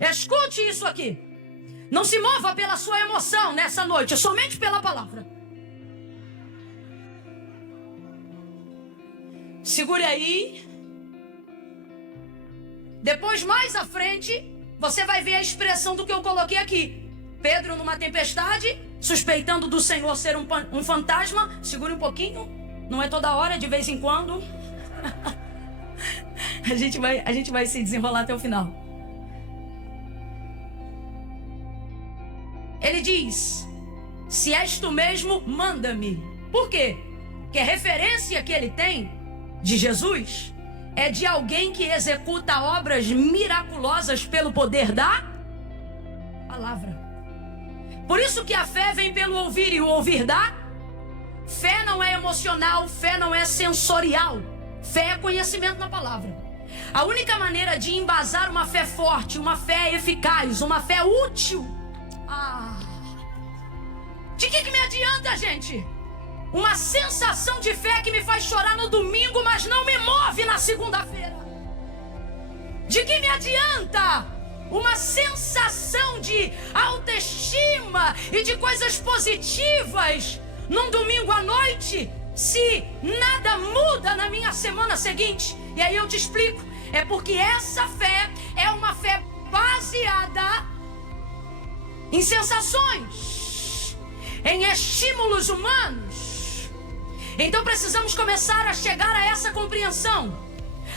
Escute isso aqui. Não se mova pela sua emoção nessa noite, somente pela palavra. Segure aí. Depois, mais à frente, você vai ver a expressão do que eu coloquei aqui. Pedro numa tempestade, suspeitando do Senhor ser um fantasma. Segure um pouquinho. Não é toda hora, de vez em quando. A gente vai se desenrolar até o final. Ele diz: se és tu mesmo, manda-me. Por quê? Porque a referência que ele tem de Jesus é de alguém que executa obras miraculosas pelo poder da palavra. Por isso que a fé vem pelo ouvir, e o ouvir da fé não é emocional, fé não é sensorial. Fé é conhecimento na palavra. A única maneira de embasar uma fé forte, uma fé eficaz, uma fé útil. De que me adianta, gente? Uma sensação de fé que me faz chorar no domingo, mas não me move na segunda-feira. De que me adianta uma sensação de autoestima e de coisas positivas num domingo à noite, se nada muda na minha semana seguinte? E aí eu te explico. É porque essa fé é uma fé baseada em sensações, em estímulos humanos. Então precisamos começar a chegar a essa compreensão.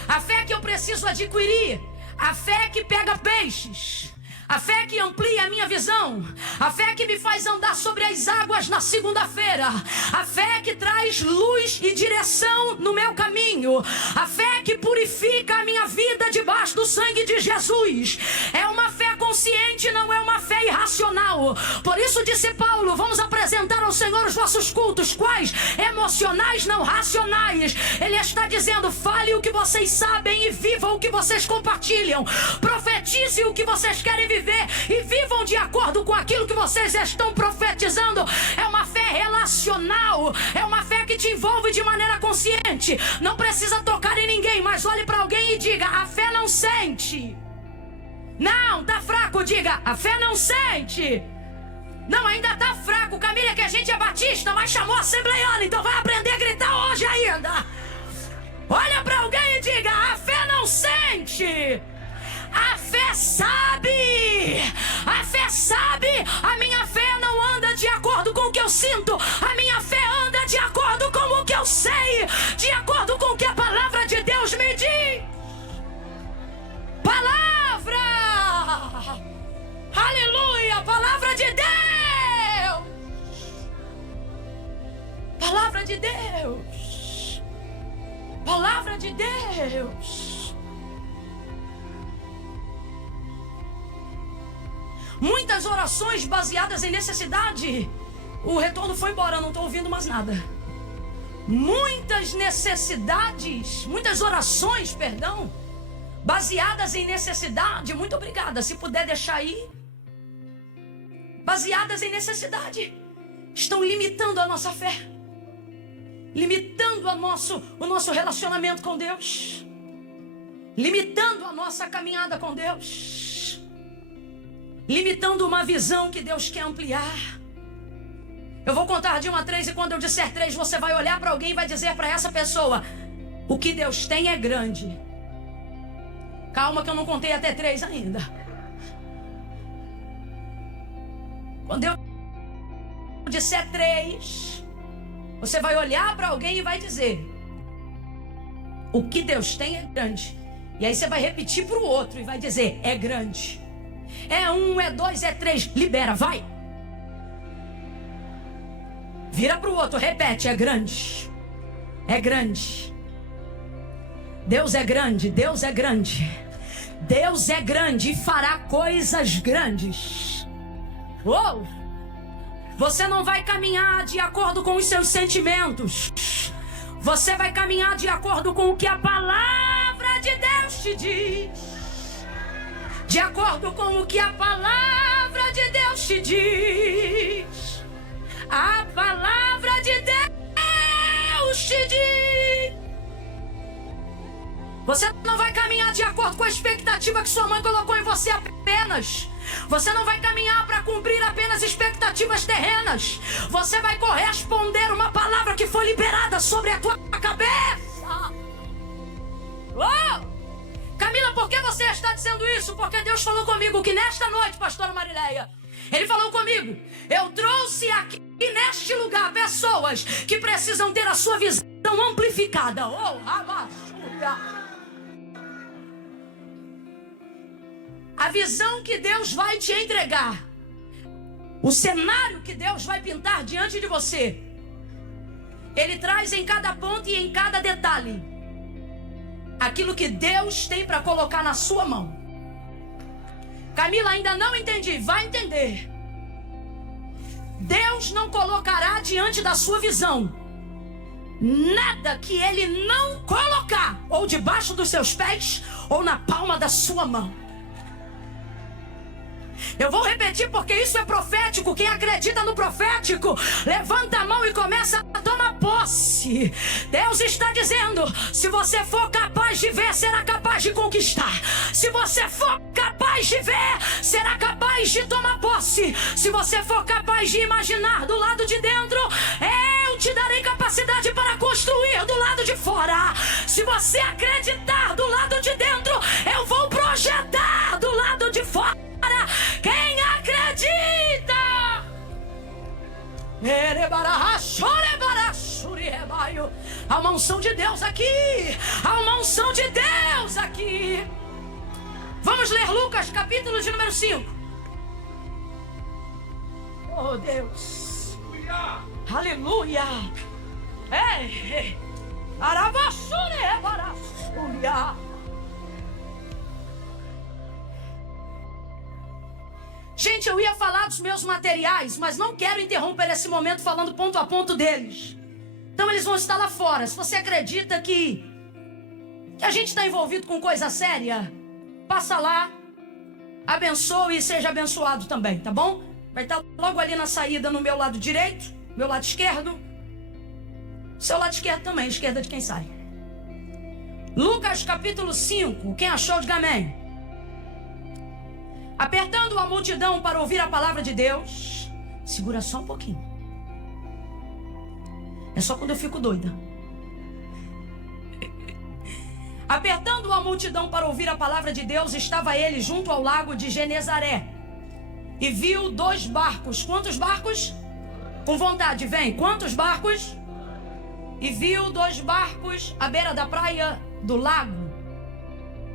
A fé que eu preciso adquirir, a fé que pega peixes, a fé que amplia a minha visão, a fé que me faz andar sobre as águas na segunda-feira, a fé que traz luz e direção no meu caminho, a fé que purifica a minha vida debaixo do sangue de Jesus. É uma fé consciente, não é uma fé irracional. Por isso disse Paulo: vamos apresentar ao Senhor os vossos cultos. Quais? Emocionais, não racionais. Ele está dizendo: fale o que vocês sabem e vivam o que vocês compartilham. Profetize o que vocês querem viver e vivam de acordo com aquilo que vocês estão profetizando. É uma fé relacional, é uma fé que te envolve de maneira consciente. Não precisa tocar em ninguém, mas olhe para alguém e diga: a fé não sente. Não, tá fraco, diga: a fé não sente. Não, ainda tá fraco, Camila, que a gente é batista, mas chamou assembleiana, então vai aprender a gritar hoje ainda. Olha para alguém e diga: a fé não sente. A fé sabe. A fé sabe. A minha fé não anda de acordo com o que eu sinto. A minha fé anda de acordo com o que eu sei, de acordo com o que a palavra de Deus me diz. Palavra. Aleluia. Palavra de Deus. Palavra de Deus. Palavra de Deus. Muitas orações baseadas em necessidade. O retorno foi embora, não estou ouvindo mais nada. Muitas necessidades, muitas orações, perdão, baseadas em necessidade. Muito obrigada, se puder deixar aí. Baseadas em necessidade, estão limitando a nossa fé, limitando o nosso relacionamento com Deus, limitando a nossa caminhada com Deus, limitando uma visão que Deus quer ampliar. Eu vou contar de 1 a 3 e quando eu disser 3, você vai olhar para alguém e vai dizer para essa pessoa: o que Deus tem é grande. Calma que eu não contei até 3 ainda. Quando eu disser 3, você vai olhar para alguém e vai dizer: o que Deus tem é grande. E aí você vai repetir para o outro e vai dizer: é grande. É 1, é 2, é 3. Libera, vai. Vira para o outro, repete: é grande. É grande. Deus é grande, Deus é grande. Deus é grande e fará coisas grandes. Uou! Você não vai caminhar de acordo com os seus sentimentos. Você vai caminhar de acordo com o que a palavra de Deus te diz. De acordo com o que a palavra de Deus te diz. A palavra de Deus te diz. Você não vai caminhar de acordo com a expectativa que sua mãe colocou em você apenas. terrenas. Você não vai caminhar para cumprir apenas expectativas terrenas. Você vai corresponder uma palavra que foi liberada sobre a tua cabeça. Camila, por que você está dizendo isso? Porque Deus falou comigo que nesta noite, pastora Marileia, Ele falou comigo, eu trouxe aqui neste lugar pessoas que precisam ter a sua visão amplificada. A visão que Deus vai te entregar, o cenário que Deus vai pintar diante de você, Ele traz em cada ponto e em cada detalhe aquilo que Deus tem para colocar na sua mão. Camila, ainda não entendi. Vai entender. Deus não colocará diante da sua visão nada que Ele não colocar ou debaixo dos seus pés ou na palma da sua mão. Eu vou repetir porque isso é profético. Quem acredita no profético, levanta a mão e começa a tomar posse. Deus está dizendo, se você for capaz de ver, será capaz de conquistar. Se você for capaz de ver, será capaz de tomar posse. Se você for capaz de imaginar do lado de dentro, eu te darei capacidade para construir do lado de fora. Se você acreditar do lado de dentro, eu vou projetar do lado de fora. Quem acredita? Há uma unção de Deus aqui. Há uma unção de Deus aqui. Vamos ler Lucas, capítulo de número 5. Oh Deus. Aleluia. Ei. Gente, eu ia falar dos meus materiais, mas não quero interromper esse momento falando ponto a ponto deles. Então eles vão estar lá fora. Se você acredita que a gente está envolvido com coisa séria, passa lá, abençoe e seja abençoado também, tá bom? Vai estar logo ali na saída no meu lado direito, meu lado esquerdo. Seu lado esquerdo também, esquerda de quem sai. Lucas capítulo 5, quem achou, diga amém. Apertando a multidão para ouvir a palavra de Deus. Segura só um pouquinho. É só quando eu fico doida. Apertando a multidão para ouvir a palavra de Deus, estava ele junto ao lago de Genezaré. E viu 2 barcos. Quantos barcos? Com vontade, vem. Quantos barcos? E viu 2 barcos à beira da praia do lago.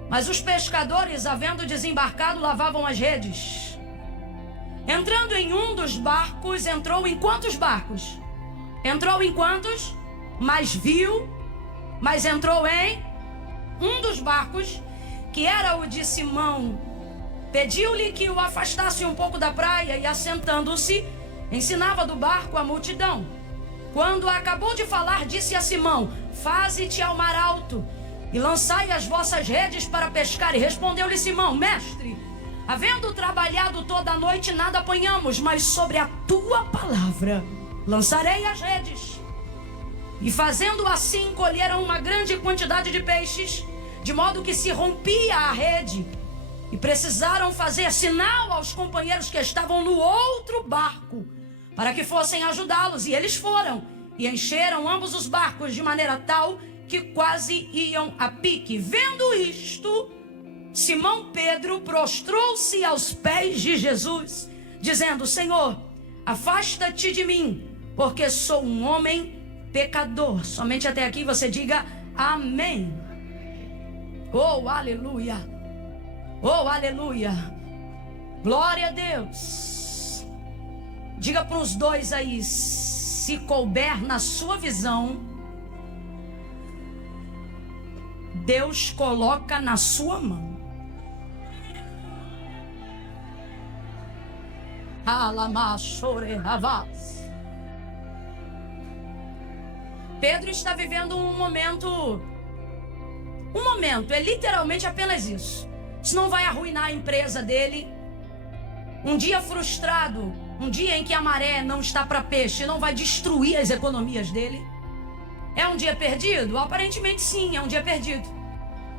Mas os pescadores, havendo desembarcado, lavavam as redes. Entrando em um dos barcos, entrou em quantos barcos? Entrou em quantos? Mas entrou em um dos barcos, que era o de Simão. Pediu-lhe que o afastasse um pouco da praia e, assentando-se, ensinava do barco a multidão. Quando acabou de falar, disse a Simão: faze-te ao mar alto e lançai as vossas redes para pescar. E respondeu-lhe Simão: mestre, havendo trabalhado toda a noite, nada apanhamos, mas sobre a tua palavra lançarei as redes. E fazendo assim, colheram uma grande quantidade de peixes, de modo que se rompia a rede. E precisaram fazer sinal aos companheiros que estavam no outro barco, para que fossem ajudá-los. E eles foram, e encheram ambos os barcos de maneira tal que quase iam a pique. Vendo isto, Simão Pedro prostrou-se aos pés de Jesus, dizendo: Senhor, afasta-te de mim, porque sou um homem pecador. Somente até aqui você diga amém. Oh, aleluia. Oh, aleluia. Glória a Deus. Diga para os dois aí, se couber na sua visão, Deus coloca na sua mão. Pedro está vivendo um momento, é literalmente apenas isso. Isso não vai arruinar a empresa dele. Um dia frustrado, um dia em que a maré não está para peixe, não vai destruir as economias dele. É um dia perdido? Aparentemente sim, é um dia perdido.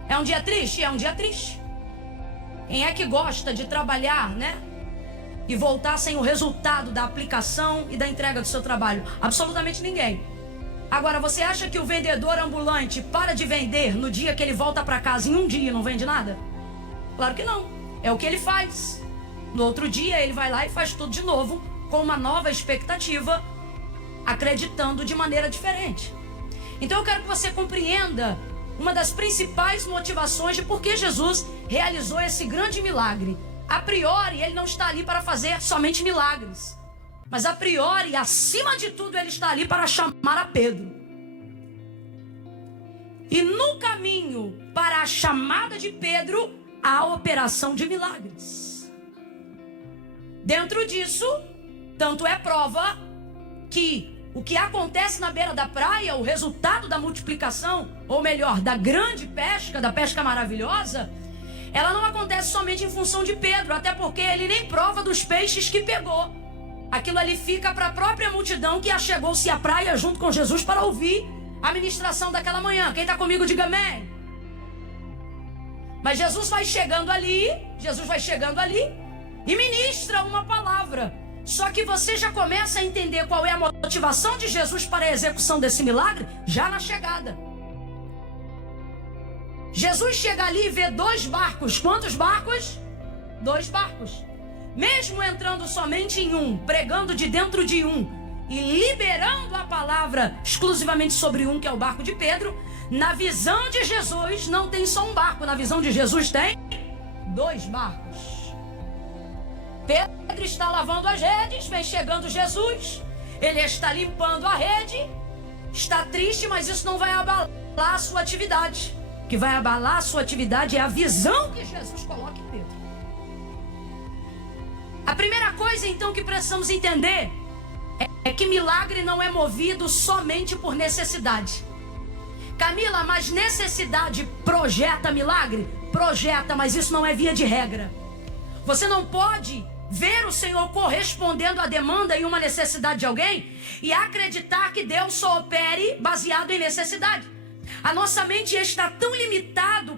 É um dia triste? É um dia triste. Quem é que gosta de trabalhar, né? E voltar sem o resultado da aplicação e da entrega do seu trabalho? Absolutamente ninguém. Agora, você acha que o vendedor ambulante para de vender no dia que ele volta para casa, em um dia, não vende nada? Claro que não. É o que ele faz. No outro dia, ele vai lá e faz tudo de novo, com uma nova expectativa, acreditando de maneira diferente. Então, eu quero que você compreenda uma das principais motivações de por que Jesus realizou esse grande milagre. A priori, ele não está ali para fazer somente milagres. Mas a priori, acima de tudo, ele está ali para chamar a Pedro. E no caminho para a chamada de Pedro, há a operação de milagres. Dentro disso, tanto é prova que o que acontece na beira da praia, o resultado da multiplicação, ou melhor, da grande pesca, da pesca maravilhosa, ela não acontece somente em função de Pedro, até porque ele nem prova dos peixes que pegou. Aquilo ali fica para a própria multidão que achegou-se à praia junto com Jesus para ouvir a ministração daquela manhã. Quem está comigo, diga amém. Mas Jesus vai chegando ali e ministra uma palavra. Só que você já começa a entender qual é a motivação de Jesus para a execução desse milagre já na chegada. Jesus chega ali e vê 2 barcos. Quantos barcos? 2 barcos. Mesmo entrando somente em um, pregando de dentro de um e liberando a palavra exclusivamente sobre um, que é o barco de Pedro, na visão de Jesus não tem só um barco, na visão de Jesus tem 2 barcos. Pedro está lavando as redes, vem chegando Jesus, ele está limpando a rede, está triste, mas isso não vai abalar a sua atividade. O que vai abalar a sua atividade é a visão que Jesus coloca em Pedro. A primeira coisa, então, que precisamos entender é que milagre não é movido somente por necessidade. Camila, mas necessidade projeta milagre? Projeta, mas isso não é via de regra. Você não pode ver o Senhor correspondendo à demanda e uma necessidade de alguém e acreditar que Deus só opere baseado em necessidade. A nossa mente está tão limitada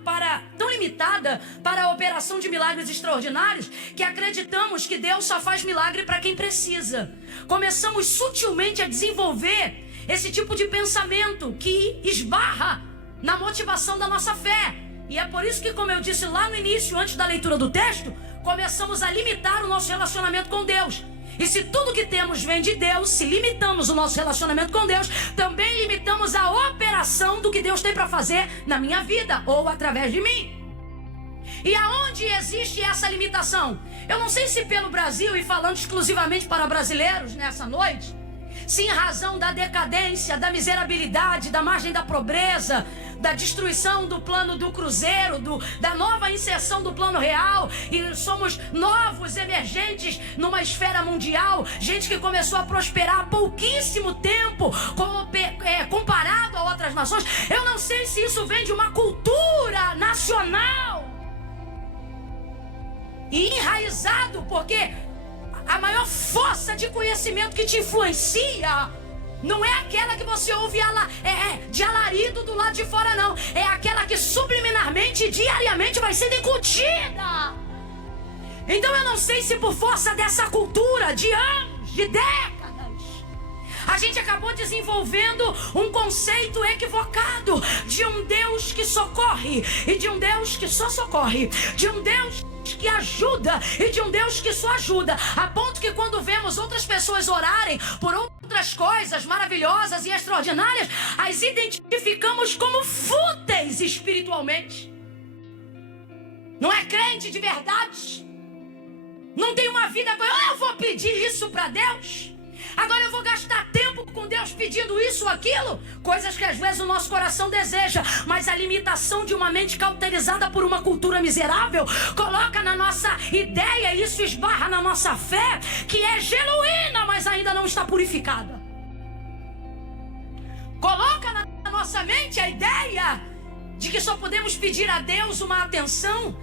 para a operação de milagres extraordinários que acreditamos que Deus só faz milagre para quem precisa. Começamos sutilmente a desenvolver esse tipo de pensamento que esbarra na motivação da nossa fé. E é por isso que, como eu disse lá no início, antes da leitura do texto, começamos a limitar o nosso relacionamento com Deus. E se tudo que temos vem de Deus, se limitamos o nosso relacionamento com Deus, também limitamos a operação do que Deus tem para fazer na minha vida ou através de mim. E aonde existe essa limitação? Eu não sei se pelo Brasil, e falando exclusivamente para brasileiros nessa noite, se em razão da decadência, da miserabilidade, da margem da pobreza, da destruição do plano do cruzeiro, da nova inserção do plano real, e somos novos emergentes numa esfera mundial, gente que começou a prosperar há pouquíssimo tempo, comparado a outras nações. Eu não sei se isso vem de uma cultura nacional e enraizado, porque a maior força de conhecimento que te influencia não é aquela que você ouve de alarido do lado de fora, não. É aquela que subliminarmente e diariamente vai sendo incutida. Então eu não sei se por força dessa cultura de anos, de décadas, a gente acabou desenvolvendo um conceito equivocado de um Deus que socorre e de um Deus que só socorre, de um Deus que ajuda e de um Deus que só ajuda, a ponto que quando vemos outras pessoas orarem por outras coisas maravilhosas e extraordinárias, as identificamos como fúteis espiritualmente. Não é crente de verdade, não tem uma vida. Eu vou pedir isso para Deus, agora eu vou gastar tempo com Deus pedindo isso ou aquilo, coisas que às vezes o nosso coração deseja, mas a limitação de uma mente cauterizada por uma cultura miserável coloca na nossa ideia, e isso esbarra na nossa fé, que é genuína, mas ainda não está purificada. Coloca na nossa mente a ideia de que só podemos pedir a Deus uma atenção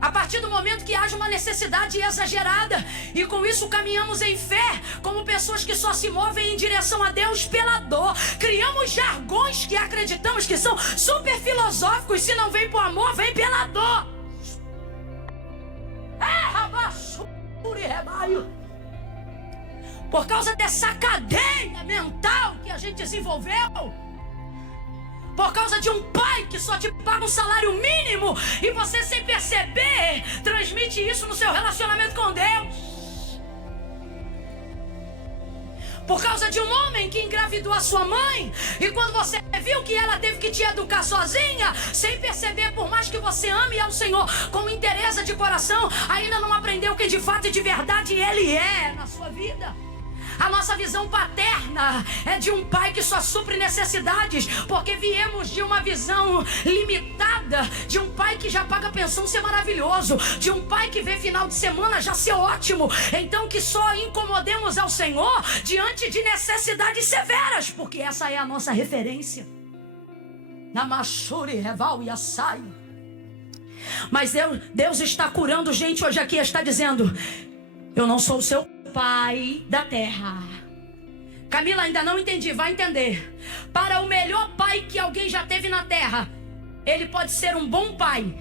a partir do momento que haja uma necessidade exagerada, e com isso caminhamos em fé como pessoas que só se movem em direção a Deus pela dor. Criamos jargões que acreditamos que são super filosóficos. Se não vem por amor, vem pela dor. Por causa dessa cadeia mental que a gente desenvolveu, por causa de um pai que só te paga um salário mínimo e você, sem perceber, transmite isso no seu relacionamento com Deus. Por causa de um homem que engravidou a sua mãe e quando você viu que ela teve que te educar sozinha, sem perceber, por mais que você ame ao Senhor com interesse de coração, ainda não aprendeu quem de fato e de verdade Ele é na sua vida. A nossa visão paterna é de um pai que só supre necessidades, porque viemos de uma visão limitada, de um pai que já paga pensão ser maravilhoso, de um pai que vê final de semana já ser ótimo, então que só incomodemos ao Senhor diante de necessidades severas, porque essa é a nossa referência. Namashuri, Reval e Assai. Mas Deus está curando gente hoje aqui, está dizendo: eu não sou o seu pai da terra. Camila, ainda não entendi, vai entender. Para o melhor pai que alguém já teve na terra, ele pode ser um bom pai,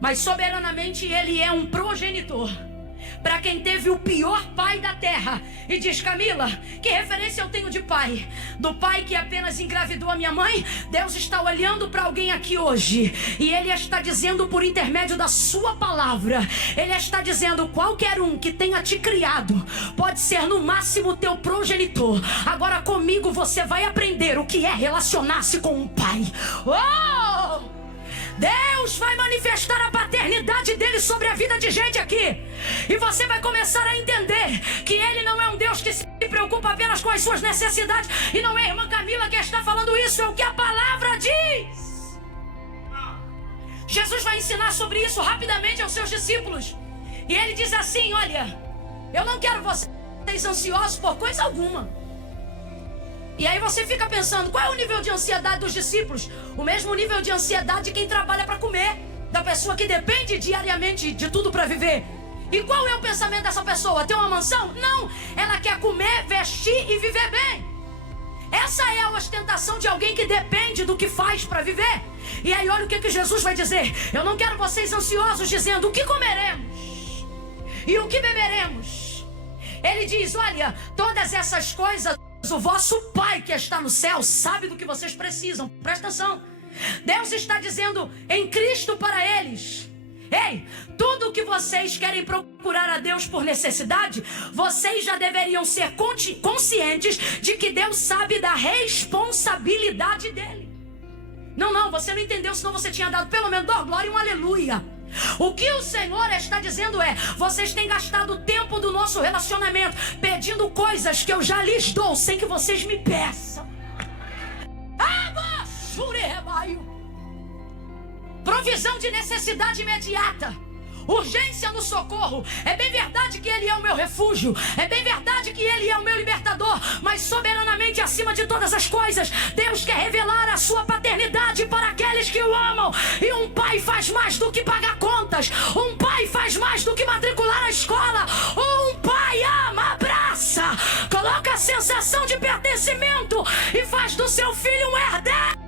mas soberanamente ele é um progenitor. Para quem teve o pior pai da terra e diz: Camila, que referência eu tenho de pai? Do pai que apenas engravidou a minha mãe? Deus está olhando para alguém aqui hoje e Ele está dizendo por intermédio da sua palavra, Ele está dizendo: qualquer um que tenha te criado pode ser no máximo teu progenitor. Agora comigo você vai aprender o que é relacionar-se com um pai. Oh! Deus vai manifestar a paternidade dele sobre a vida de gente aqui. E você vai começar a entender que ele não é um Deus que se preocupa apenas com as suas necessidades. E não é a irmã Camila que está falando isso, é o que a palavra diz. Jesus vai ensinar sobre isso rapidamente aos seus discípulos. E ele diz assim: olha, eu não quero vocês ansiosos por coisa alguma. E aí você fica pensando, qual é o nível de ansiedade dos discípulos? O mesmo nível de ansiedade de quem trabalha para comer, da pessoa que depende diariamente de tudo para viver. E qual é o pensamento dessa pessoa? Ter uma mansão? Não, ela quer comer, vestir e viver bem. Essa é a ostentação de alguém que depende do que faz para viver. E aí olha o que Jesus vai dizer: eu não quero vocês ansiosos dizendo o que comeremos e o que beberemos. Ele diz: olha, todas essas coisas o vosso Pai que está no céu sabe do que vocês precisam. Presta atenção. Deus está dizendo em Cristo para eles: ei, tudo o que vocês querem procurar a Deus por necessidade, vocês já deveriam ser conscientes de que Deus sabe da responsabilidade dele. Não, você não entendeu, senão você tinha dado pelo menos glória e um aleluia. O que o Senhor está dizendo é: vocês têm gastado tempo do nosso relacionamento pedindo coisas que eu já lhes dou sem que vocês me peçam. Provisão de necessidade imediata, urgência no socorro. É bem verdade que Ele é o meu refúgio, é bem verdade que Ele é o meu libertador, mas soberanamente acima de todas as coisas, Deus quer revelar a sua paternidade para aqueles que o amam. E um pai faz mais do que pagar contas, um pai faz mais do que matricular a escola. Um pai ama, abraça, coloca a sensação de pertencimento e faz do seu filho um herdeiro.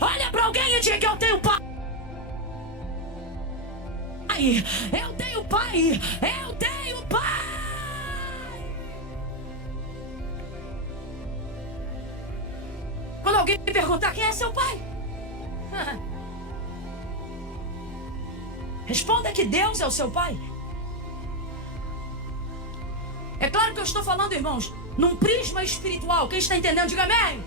Olha para alguém e diga: eu tenho pai. Eu tenho pai. Eu tenho pai. Quando alguém me perguntar quem é seu pai, responda que Deus é o seu pai. É claro que eu estou falando, irmãos, num prisma espiritual. Quem está entendendo, diga amém.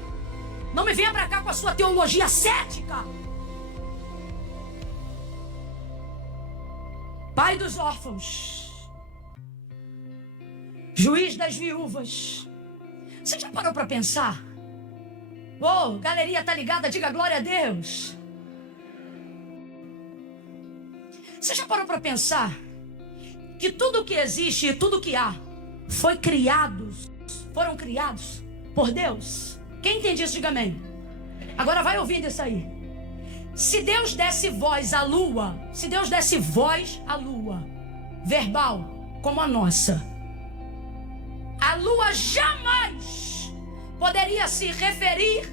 Não me venha para cá com a sua teologia cética. Pai dos órfãos, juiz das viúvas. Você já parou para pensar? Oh, galeria tá ligada, diga glória a Deus. Você já parou para pensar que tudo que existe e tudo que há foram criados por Deus? Quem entende isso, diga amém. Agora vai ouvindo isso aí. Se Deus desse voz à lua, verbal, como a nossa, a lua jamais poderia se referir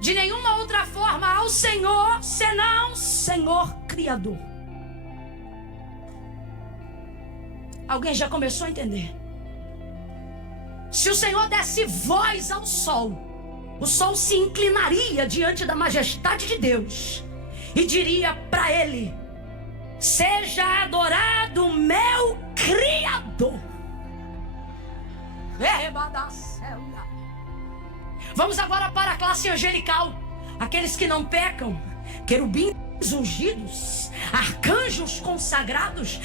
de nenhuma outra forma ao Senhor, senão Senhor Criador. Alguém já começou a entender? Se o Senhor desse voz ao sol, o sol se inclinaria diante da majestade de Deus e diria para ele: seja adorado meu Criador. Vamos agora para a classe angelical, aqueles que não pecam, querubins ungidos, arcanjos consagrados.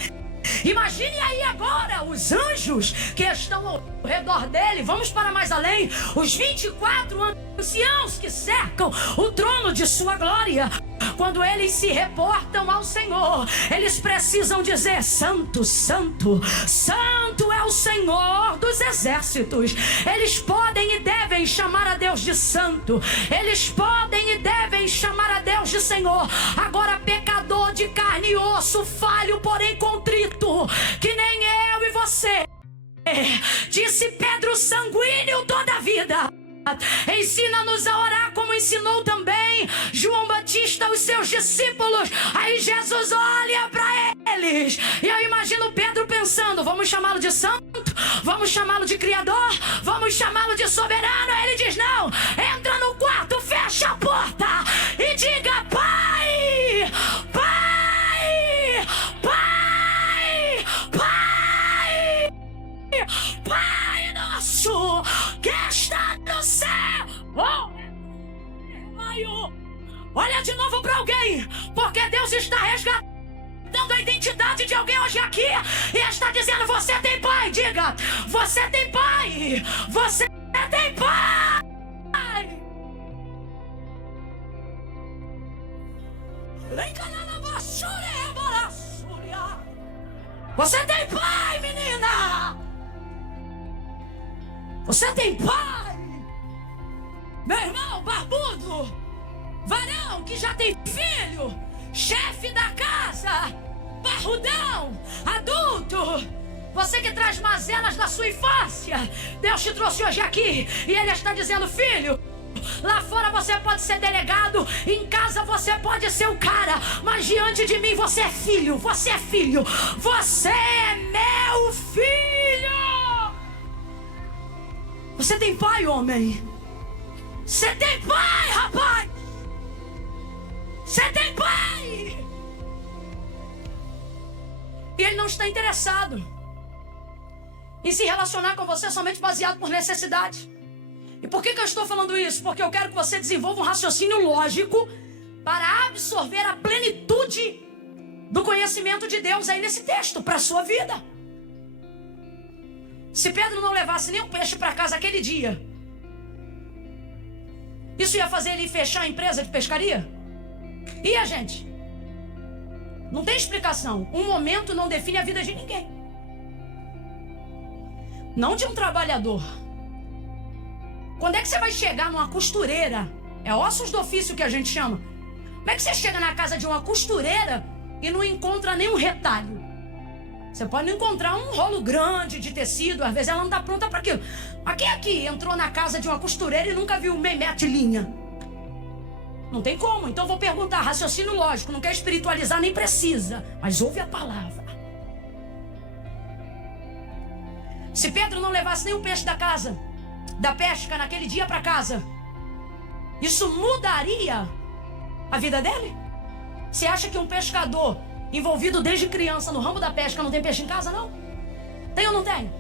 Imagine aí agora os anjos que estão ao redor dele. Vamos para mais além, os 24 anciãos que cercam o trono de sua glória. Quando eles se reportam ao Senhor, eles precisam dizer: Santo, Santo, Santo é o Senhor dos exércitos. Eles podem e devem chamar a Deus de Santo. Eles podem e devem chamar a Deus de Senhor. Agora, pecador de carne e osso, falho, porém contrito, que nem eu e você, disse Pedro, sanguíneo toda a vida, ensina-nos a orar como ensinou também João Batista aos seus discípulos. Aí Jesus olha para eles e eu imagino Pedro pensando: vamos chamá-lo de santo? Vamos chamá-lo de criador? Vamos chamá-lo de soberano? Aí ele diz: não, entra no quarto, fecha a porta e diga: Pai, Pai, Pai, Pai, Pai nosso que está no céu. Olha de novo para alguém, porque Deus está resgatando a identidade de alguém hoje aqui e está dizendo: você tem pai. Diga: você tem pai. Você tem pai. Você tem pai, menina. Você tem pai. Meu irmão barbudo, varão que já tem filho, chefe da casa, parrudão, adulto, você que traz mazelas da sua infância, Deus te trouxe hoje aqui e Ele está dizendo: filho, lá fora você pode ser delegado, em casa você pode ser o cara, mas diante de mim você é filho, você é filho, você é meu filho. Você tem pai, homem. Você tem pai, rapaz. Você tem pai. E Ele não está interessado em se relacionar com você somente baseado por necessidade. E por que eu estou falando isso? Porque eu quero que você desenvolva um raciocínio lógico para absorver a plenitude do conhecimento de Deus aí nesse texto para a sua vida. Se Pedro não levasse nenhum peixe para casa aquele dia, isso ia fazer ele fechar a empresa de pescaria? Ia, gente. Não tem explicação. Um momento não define a vida de ninguém. Não de um trabalhador. Quando é que você vai chegar numa costureira? É ossos do ofício que a gente chama. Como é que você chega na casa de uma costureira e não encontra nenhum retalho? Você pode não encontrar um rolo grande de tecido, às vezes ela não está pronta para aquilo. Mas quem aqui entrou na casa de uma costureira e nunca viu memete linha? Não tem como. Então vou perguntar, raciocínio lógico, não quer espiritualizar nem precisa, mas ouve a palavra. Se Pedro não levasse nenhum peixe da casa, da pesca naquele dia para casa, isso mudaria a vida dele? Você acha que um pescador envolvido desde criança no ramo da pesca não tem peixe em casa, não? Tem ou não tem?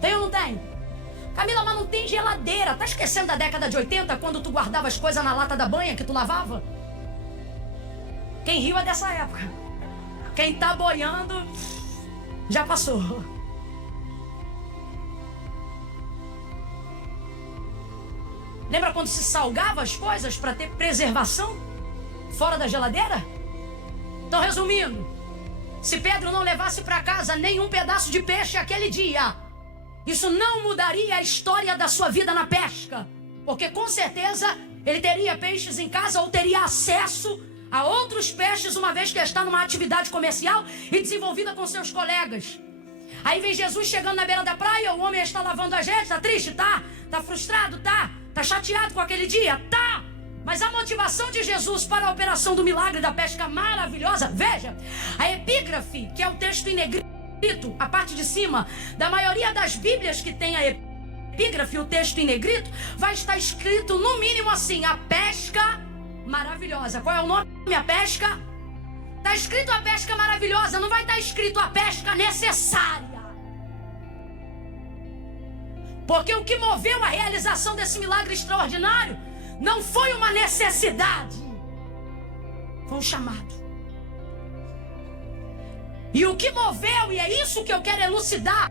Tem ou não tem? Camila, mas não tem geladeira. Tá esquecendo da década de 80, quando tu guardava as coisas na lata da banha que tu lavava? Quem riu é dessa época. Quem tá boiando já passou. Lembra quando se salgava as coisas para ter preservação fora da geladeira? Então, resumindo, se Pedro não levasse para casa nenhum pedaço de peixe aquele dia, isso não mudaria a história da sua vida na pesca, porque com certeza ele teria peixes em casa ou teria acesso a outros peixes, uma vez que está numa atividade comercial e desenvolvida com seus colegas. Aí vem Jesus chegando na beira da praia, o homem está lavando as redes, tá triste? Tá frustrado? Tá chateado com aquele dia? Tá! Mas a motivação de Jesus para a operação do milagre da pesca maravilhosa, veja, a epígrafe, que é o texto em negrito, a parte de cima da maioria das Bíblias que tem a epígrafe, o texto em negrito, vai estar escrito no mínimo assim: a pesca maravilhosa. Qual é o nome? A pesca? Está escrito a pesca maravilhosa, não vai estar escrito a pesca necessária. Porque o que moveu a realização desse milagre extraordinário não foi uma necessidade, foi um chamado. E o que moveu, e é isso que eu quero elucidar,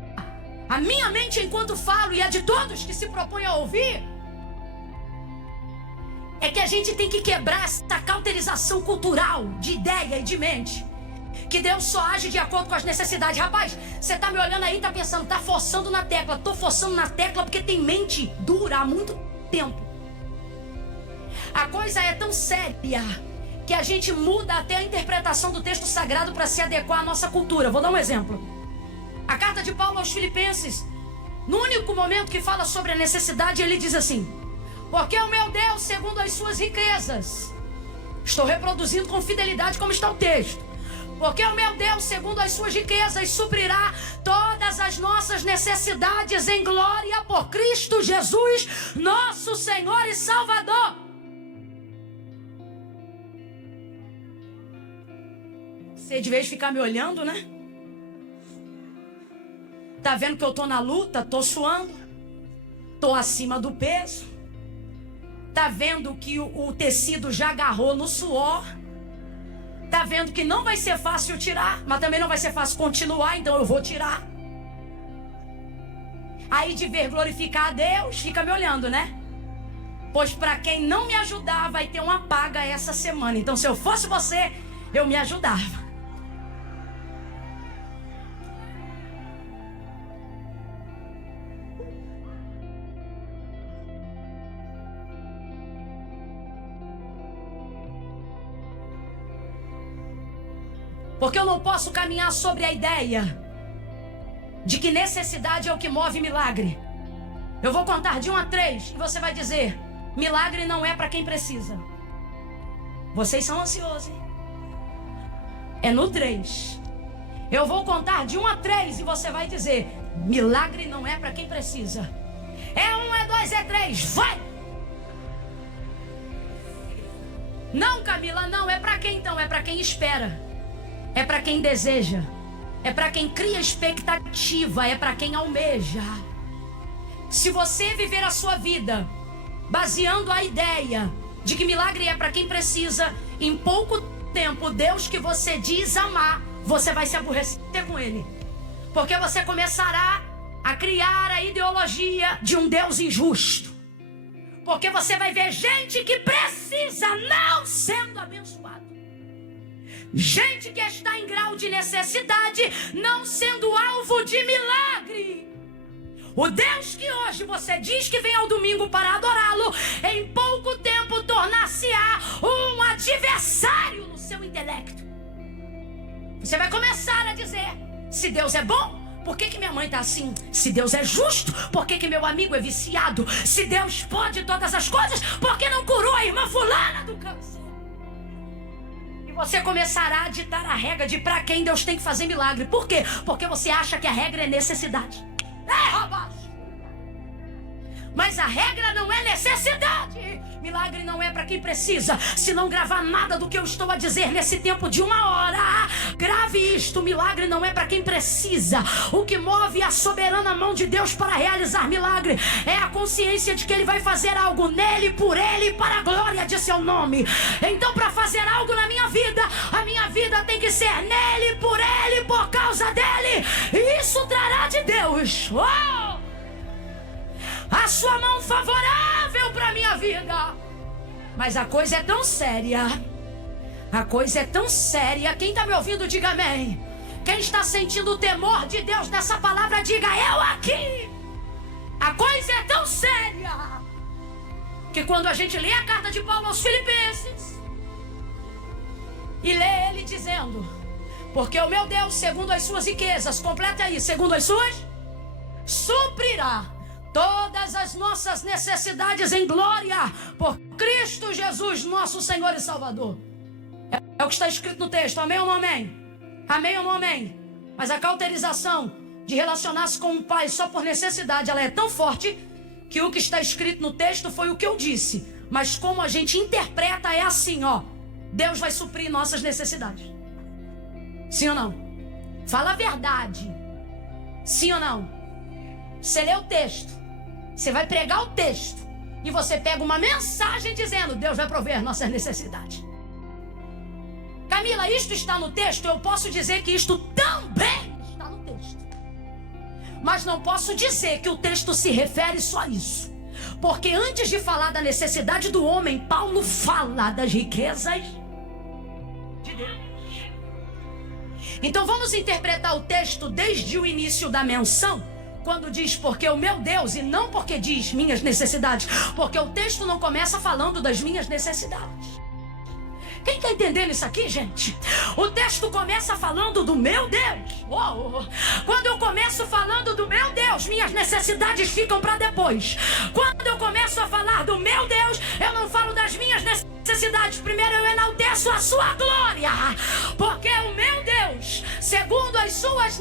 a minha mente enquanto falo e a de todos que se propõem a ouvir, é que a gente tem que quebrar essa cauterização cultural de ideia e de mente, que Deus só age de acordo com as necessidades. Rapaz, você tá me olhando aí e tá pensando, tá forçando na tecla. Tô forçando na tecla porque tem mente dura há muito tempo. A coisa é tão séria que a gente muda até a interpretação do texto sagrado para se adequar à nossa cultura. Vou dar um exemplo. A carta de Paulo aos Filipenses, no único momento que fala sobre a necessidade, ele diz assim: porque o meu Deus, segundo as suas riquezas, estou reproduzindo com fidelidade como está o texto, porque o meu Deus, segundo as suas riquezas, suprirá todas as nossas necessidades em glória por Cristo Jesus, nosso Senhor e Salvador. Você, de vez de ficar me olhando, né? Tá vendo que eu tô na luta, tô suando, tô acima do peso. Tá vendo que o tecido já agarrou no suor. Tá vendo que não vai ser fácil tirar, mas também não vai ser fácil continuar, então eu vou tirar. Aí de ver glorificar a Deus, fica me olhando, né? Pois para quem não me ajudar, vai ter uma paga essa semana. Então se eu fosse você, eu me ajudava. Porque eu não posso caminhar sobre a ideia de que necessidade é o que move milagre. Eu vou contar de 1 a 3 e você vai dizer: milagre não é para quem precisa. Vocês são ansiosos, hein? É no 3. Eu vou contar de 1 a 3 e você vai dizer: milagre não é para quem precisa. É 1, é 2, é 3, vai! Não, Camila, não, é para quem então? É para quem espera. É para quem deseja, é para quem cria expectativa, é para quem almeja. Se você viver a sua vida baseando a ideia de que milagre é para quem precisa, em pouco tempo, Deus que você diz amar, você vai se aborrecer com ele. Porque você começará a criar a ideologia de um Deus injusto. Porque você vai ver gente que precisa não sendo abençoada. Gente que está em grau de necessidade, não sendo alvo de milagre. O Deus que hoje você diz que vem ao domingo para adorá-lo, em pouco tempo tornar-se-á um adversário no seu intelecto. Você vai começar a dizer: se Deus é bom, por que minha mãe está assim? Se Deus é justo, por que meu amigo é viciado? Se Deus pode todas as coisas, por que não curou a irmã fulana do câncer? Você começará a ditar a regra de para quem Deus tem que fazer milagre. Por quê? Porque você acha que a regra é necessidade. Rapaz! Mas a regra não é necessidade. Milagre não é para quem precisa. Se não gravar nada do que eu estou a dizer nesse tempo de 1 hora, grave isto: milagre não é para quem precisa. O que move a soberana mão de Deus para realizar milagre é a consciência de que Ele vai fazer algo nele, por Ele, para a glória de seu nome. Então, para fazer algo na minha vida, a minha vida tem que ser nele, por Ele, por causa dele. E isso trará de Deus a sua mão favorável para a minha vida. Mas a coisa é tão séria. A coisa é tão séria. Quem está me ouvindo, diga amém. Quem está sentindo o temor de Deus nessa palavra, diga: eu aqui. A coisa é tão séria que quando a gente lê a carta de Paulo aos Filipenses e lê ele dizendo: porque o meu Deus, segundo as suas riquezas, completa aí, segundo as suas, suprirá todas as nossas necessidades em glória por Cristo Jesus, nosso Senhor e Salvador. É o que está escrito no texto, amém ou não amém? Amém ou não amém? Mas a cauterização de relacionar-se com um pai só por necessidade, ela é tão forte que o que está escrito no texto foi o que eu disse. Mas como a gente interpreta é assim, ó. Deus vai suprir nossas necessidades. Sim ou não? Fala a verdade. Sim ou não? Você lê o texto, você vai pregar o texto e você pega uma mensagem dizendo: Deus vai prover nossas necessidades. Camila, isto está no texto? Eu posso dizer que isto também está no texto. Mas não posso dizer que o texto se refere só a isso. Porque antes de falar da necessidade do homem, Paulo fala das riquezas de Deus. Então vamos interpretar o texto desde o início da menção, quando diz porque o meu Deus, e não porque diz minhas necessidades, porque o texto não começa falando das minhas necessidades. Quem está entendendo isso aqui, gente? O texto começa falando do meu Deus. Quando eu começo falando do meu Deus, minhas necessidades ficam para depois. Quando eu começo a falar do meu Deus, eu não falo das minhas necessidades. Primeiro eu enalteço a sua glória. Porque o meu Deus, segundo as suas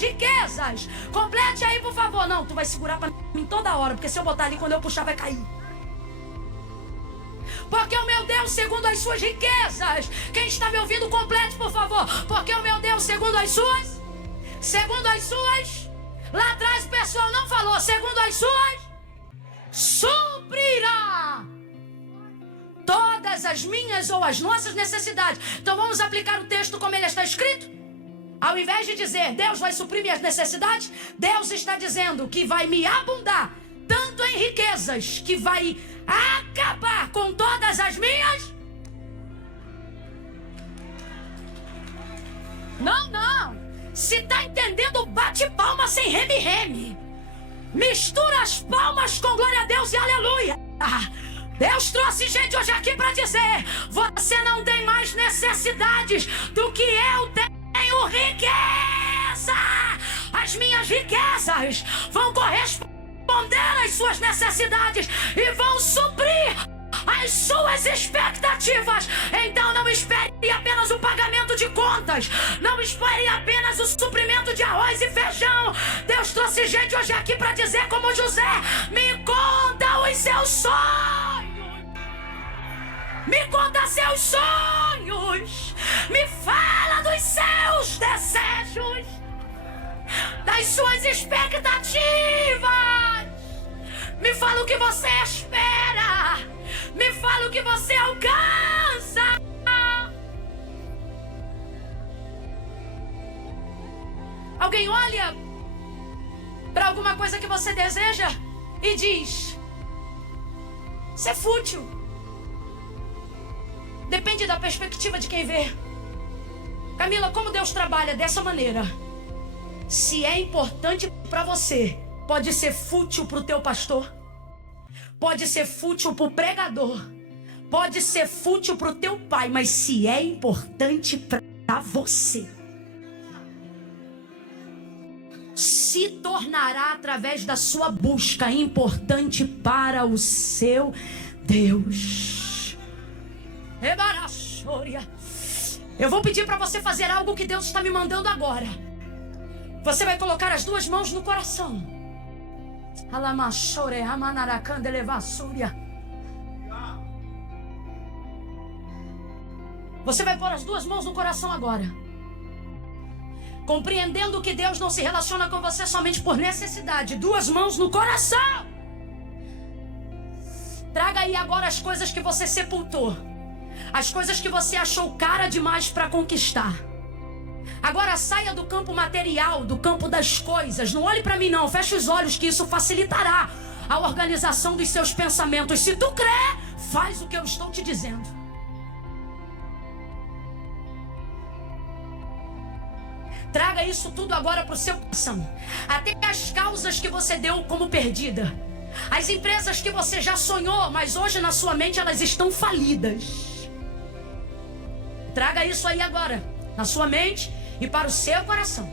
riquezas. Complete aí, por favor. Não, tu vai segurar para mim toda hora, porque se eu botar ali, quando eu puxar, vai cair. Porque o meu Deus, segundo as suas riquezas. Quem está me ouvindo, complete, por favor. Porque o meu Deus, segundo as suas. Lá atrás o pessoal não falou. Segundo as suas. Suprirá todas as minhas ou as nossas necessidades. Então vamos aplicar o texto como ele está escrito. Ao invés de dizer Deus vai suprir minhas necessidades, Deus está dizendo que vai me abundar tanto em riquezas, que vai acabar com todas as minhas. Não. Se está entendendo, bate palma sem reme-reme. Mistura as palmas com glória a Deus e aleluia. Deus trouxe gente hoje aqui para dizer: você não tem mais necessidades do que eu tenho riqueza. As minhas riquezas vão corresponder às suas necessidades e vão suprir as suas expectativas. Então não espere apenas o pagamento de contas, não espere apenas o suprimento de arroz e feijão. Deus trouxe gente hoje aqui para dizer como José: me conta os seus sonhos, me conta seus sonhos, me fala dos seus desejos, das suas expectativas. Me fala o que você espera. Me fala o que você alcança. Alguém olha para alguma coisa que você deseja e diz: isso é fútil. Depende da perspectiva de quem vê. Camila, como Deus trabalha dessa maneira? Se é importante para você, pode ser fútil para o teu pastor, pode ser fútil para o pregador, pode ser fútil para o teu pai, mas se é importante para você, se tornará através da sua busca importante para o seu Deus. Eu vou pedir para você fazer algo que Deus está me mandando agora. Você vai colocar as duas mãos no coração. Você vai pôr as duas mãos no coração agora, compreendendo que Deus não se relaciona com você somente por necessidade. Duas mãos no coração. Traga aí agora as coisas que você sepultou, as coisas que você achou cara demais para conquistar. Agora saia do campo material, do campo das coisas. Não olhe para mim não, feche os olhos, que isso facilitará a organização dos seus pensamentos. Se tu crê, faz o que eu estou te dizendo. Traga isso tudo agora para o seu coração. Até as causas que você deu como perdida, as empresas que você já sonhou, mas hoje na sua mente elas estão falidas. Traga isso aí agora, na sua mente e para o seu coração.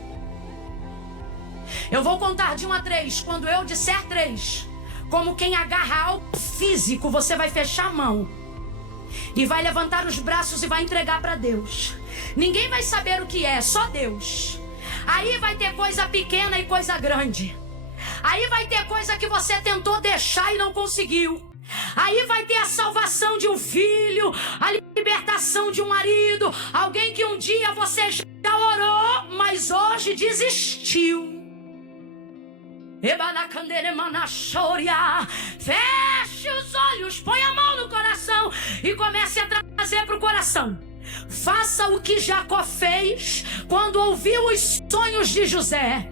Eu vou contar de 1 a 3. Quando eu disser 3, como quem agarra algo físico, você vai fechar a mão e vai levantar os braços e vai entregar para Deus. Ninguém vai saber o que é, só Deus. Aí vai ter coisa pequena e coisa grande. Aí vai ter coisa que você tentou deixar e não conseguiu. Aí vai ter a salvação de um filho, a libertação de um marido, alguém que um dia você já orou, mas hoje desistiu. Feche os olhos, põe a mão no coração e comece a trazer para o coração. Faça o que Jacó fez quando ouviu os sonhos de José.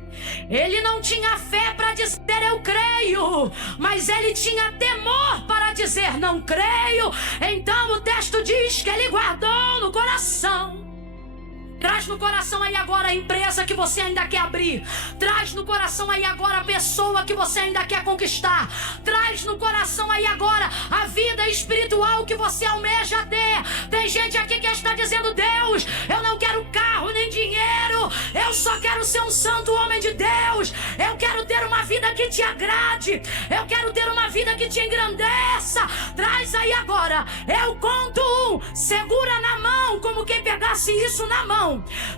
Ele não tinha fé para dizer eu creio, mas ele tinha temor para dizer não creio. Então o texto diz que ele guardou no coração. Traz no coração aí agora a empresa que você ainda quer abrir. Traz no coração aí agora a pessoa que você ainda quer conquistar. Traz no coração aí agora a vida espiritual que você almeja ter. Tem gente aqui que está dizendo: Deus, eu não quero carro nem dinheiro, eu só quero ser um santo homem de Deus. Eu quero ter uma vida que te agrade, eu quero ter uma vida que te engrandeça. Traz aí agora, eu conto 1, segura na mão como quem pegasse isso na mão.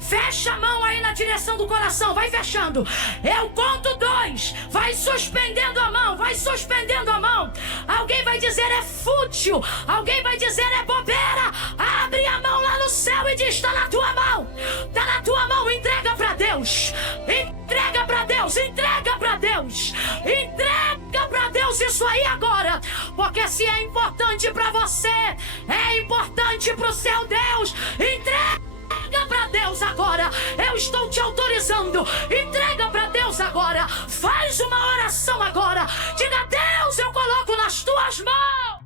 Fecha a mão aí na direção do coração, vai fechando. Eu conto 2, vai suspendendo a mão, vai suspendendo a mão. Alguém vai dizer é fútil, alguém vai dizer é bobeira. Abre a mão lá no céu e diz: está na tua mão, está na tua mão. Entrega para Deus, entrega para Deus, entrega para Deus, entrega para Deus isso aí agora. Porque se é importante para você, é importante para o seu Deus. Entrega para Deus agora. Eu estou te autorizando. Entrega para Deus agora. Faz uma oração agora. Diga: Deus, eu coloco nas tuas mãos.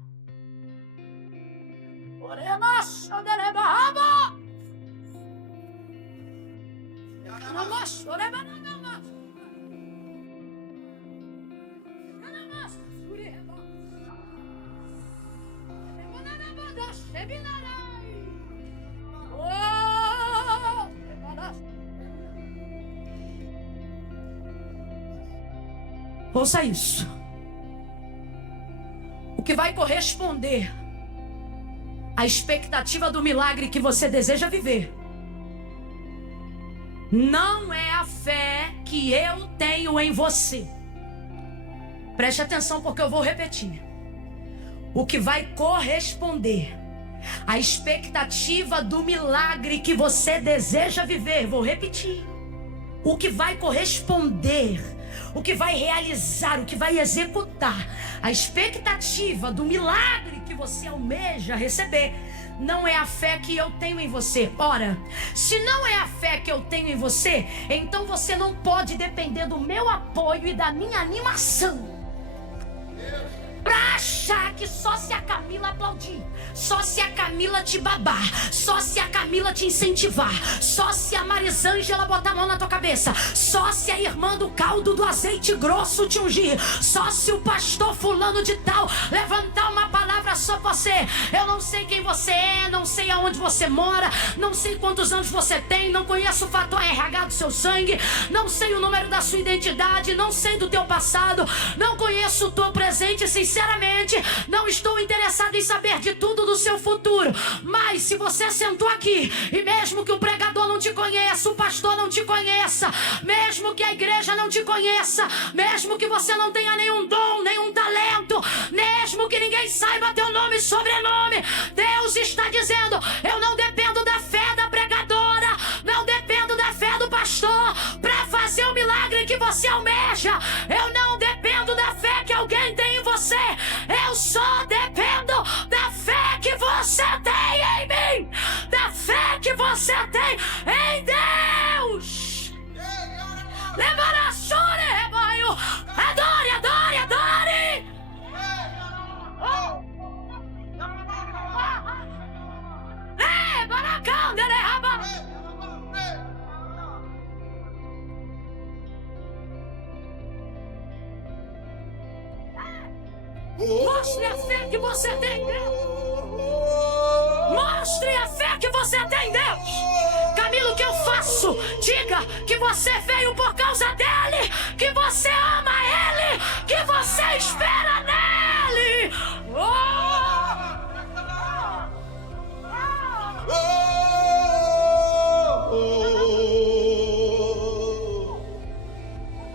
Ouça isso. O que vai corresponder à expectativa do milagre que você deseja viver não é a fé que eu tenho em você. Preste atenção, porque eu vou repetir. O que vai corresponder à expectativa do milagre que você deseja viver, vou repetir. O que vai corresponder, o que vai realizar, o que vai executar a expectativa do milagre que você almeja receber, não é a fé que eu tenho em você. Ora, se não é a fé que eu tenho em você, então você não pode depender do meu apoio e da minha animação pra achar que só se a Camila aplaudir, só se a Camila te babar, só se a Camila te incentivar, só se a Marisângela botar a mão na tua cabeça, só se a irmã do caldo do azeite grosso te ungir, só se o pastor fulano de tal levantar uma palavra só você. Eu não sei quem você é, não sei aonde você mora, não sei quantos anos você tem, não conheço o fator RH do seu sangue, não sei o número da sua identidade, não sei do teu passado, não conheço o teu presente. Sinceramente, não estou interessado em saber de tudo do seu futuro. Mas se você sentou aqui e mesmo que o pregador não te conheça, o pastor não te conheça, mesmo que a igreja não te conheça, mesmo que você não tenha nenhum dom, nenhum talento, mesmo que ninguém saiba teu nome e sobrenome, Deus está dizendo: eu não dependo da fé da pregadora, não dependo da fé do pastor para fazer o milagre que você almeja. Eu não dependo da fé que alguém tem em você, eu só dependo da fé que você tem em mim, da fé que você tem em Deus. Levara chore, rebanho. Adore, adore, adore. Baracandere, raba. Mostre a fé que você tem em Deus. Mostre a fé que você tem em Deus. Camilo, o que eu faço isso. Diga que você veio por causa dele, que você ama ele, que você espera nele.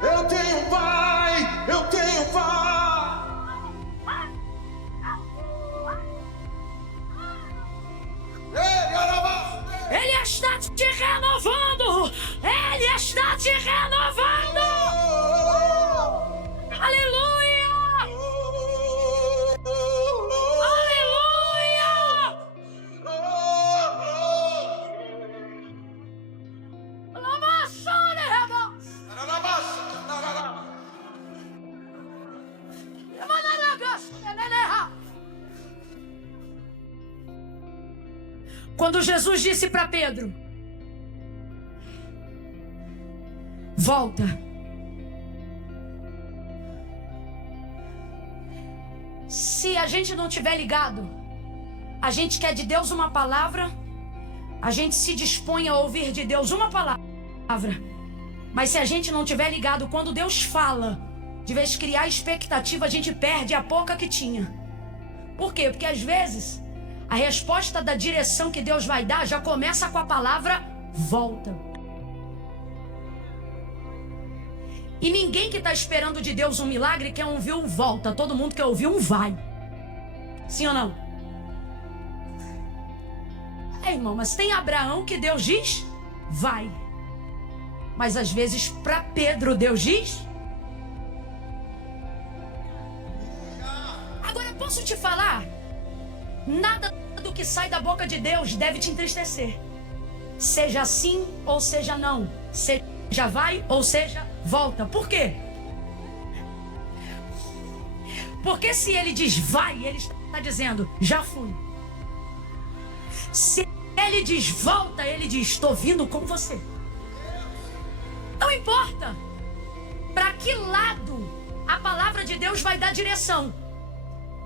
Eu tenho pai, eu tenho pai. Ele está te renovando. Ele está te renovando. Aleluia. Aleluia. Quando Jesus disse para Pedro: volta. Se a gente não tiver ligado, a gente quer de Deus uma palavra, a gente se dispõe a ouvir de Deus uma palavra. Mas se a gente não tiver ligado, quando Deus fala, de vez de criar expectativa, a gente perde a pouca que tinha. Por quê? Porque às vezes a resposta da direção que Deus vai dar já começa com a palavra volta. E ninguém que está esperando de Deus um milagre quer ouvir um volta. Todo mundo quer ouvir um vai. Sim ou não? É, irmão, mas tem Abraão que Deus diz vai. Mas às vezes para Pedro Deus diz. Agora posso te falar? Nada do que sai da boca de Deus deve te entristecer. Seja sim ou seja não. Seja vai ou seja volta. Por quê? Porque se ele diz vai, ele está dizendo já fui. Se ele diz volta, ele diz estou vindo com você. Não importa para que lado a palavra de Deus vai dar direção.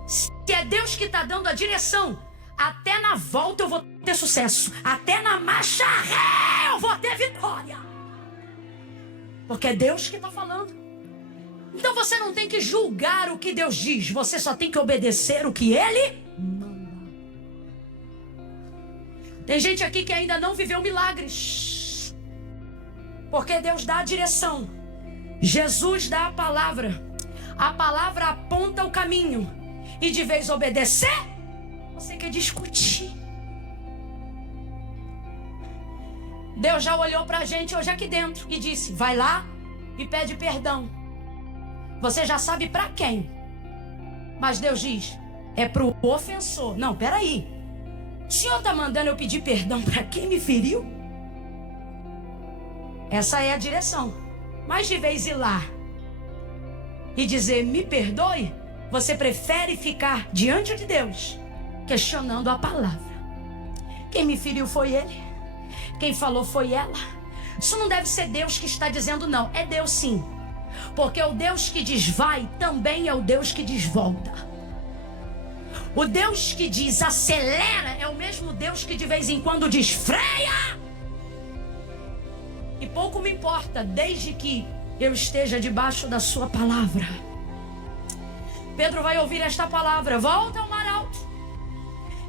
Se é Deus que está dando a direção, até na volta eu vou ter sucesso. Até na marcha ré eu vou ter vitória. Porque é Deus que está falando. Então você não tem que julgar o que Deus diz. Você só tem que obedecer o que Ele manda. Tem gente aqui que ainda não viveu milagres. Porque Deus dá a direção. Jesus dá a palavra. A palavra aponta o caminho. E de vez obedecer, você quer discutir. Deus já olhou pra gente hoje aqui dentro e disse: vai lá e pede perdão. Você já sabe pra quem. Mas Deus diz: é pro ofensor. Não, peraí. O Senhor tá mandando eu pedir perdão pra quem me feriu? Essa é a direção. Mas de vez ir lá e dizer me perdoe, você prefere ficar diante de Deus questionando a palavra. Quem me feriu foi ele. Quem falou foi ela. Isso não deve ser Deus que está dizendo não. É Deus sim. Porque o Deus que diz vai também é o Deus que diz volta. O Deus que diz acelera é o mesmo Deus que de vez em quando diz freia. E pouco me importa, desde que eu esteja debaixo da sua palavra. Pedro vai ouvir esta palavra: volta ao mar alto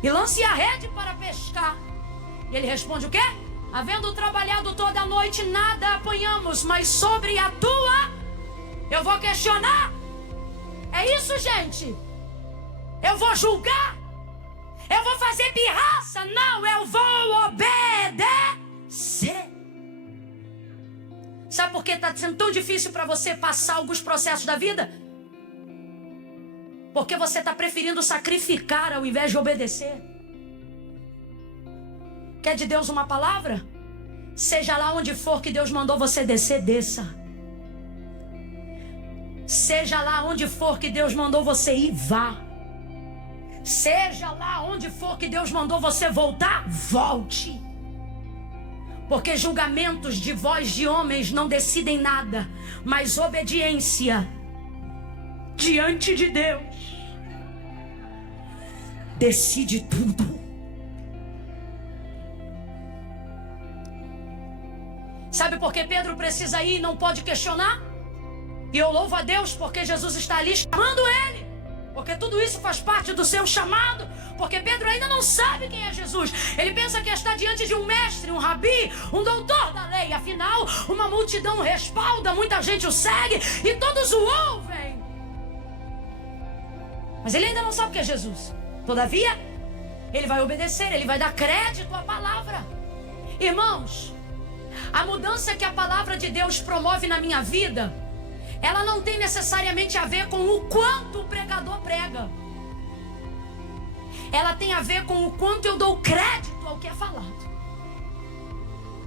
e lance a rede para pescar. E ele responde o quê? Havendo trabalhado toda a noite, nada apanhamos, mas sobre a tua eu vou questionar. É isso, gente? Eu vou julgar? Eu vou fazer pirraça? Não, eu vou obedecer. Sabe por que está sendo tão difícil para você passar alguns processos da vida? Porque você está preferindo sacrificar ao invés de obedecer. Quer de Deus uma palavra? Seja lá onde for que Deus mandou você descer, desça. Seja lá onde for que Deus mandou você ir, vá. Seja lá onde for que Deus mandou você voltar, volte. Porque julgamentos de voz de homens não decidem nada, mas obediência diante de Deus decide tudo. Sabe por que Pedro precisa ir e não pode questionar? E eu louvo a Deus porque Jesus está ali chamando ele. Porque tudo isso faz parte do seu chamado. Porque Pedro ainda não sabe quem é Jesus. Ele pensa que está diante de um mestre, um rabi, um doutor da lei. Afinal, uma multidão o respalda, muita gente o segue e todos o ouvem. Mas ele ainda não sabe o que é Jesus. Todavia, ele vai obedecer, ele vai dar crédito à palavra. Irmãos, a mudança que a palavra de Deus promove na minha vida, ela não tem necessariamente a ver com o quanto o pregador prega. Ela tem a ver com o quanto eu dou crédito ao que é falado.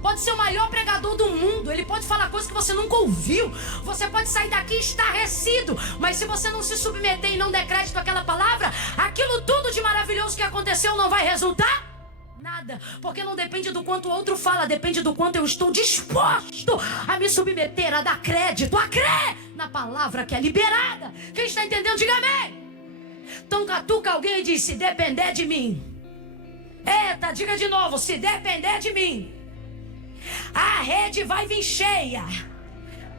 Pode ser o maior pregador do mundo, ele pode falar coisas que você nunca ouviu. Você pode sair daqui estarrecido, mas se você não se submeter e não der crédito àquela palavra, aquilo tudo de maravilhoso que aconteceu não vai resultar nada. Porque não depende do quanto o outro fala, depende do quanto eu estou disposto a me submeter, a dar crédito, a crer na palavra que é liberada. Quem está entendendo, diga amém. Então catuca alguém e diz: se depender de mim. Eita, diga de novo: se depender de mim, a rede vai vir cheia.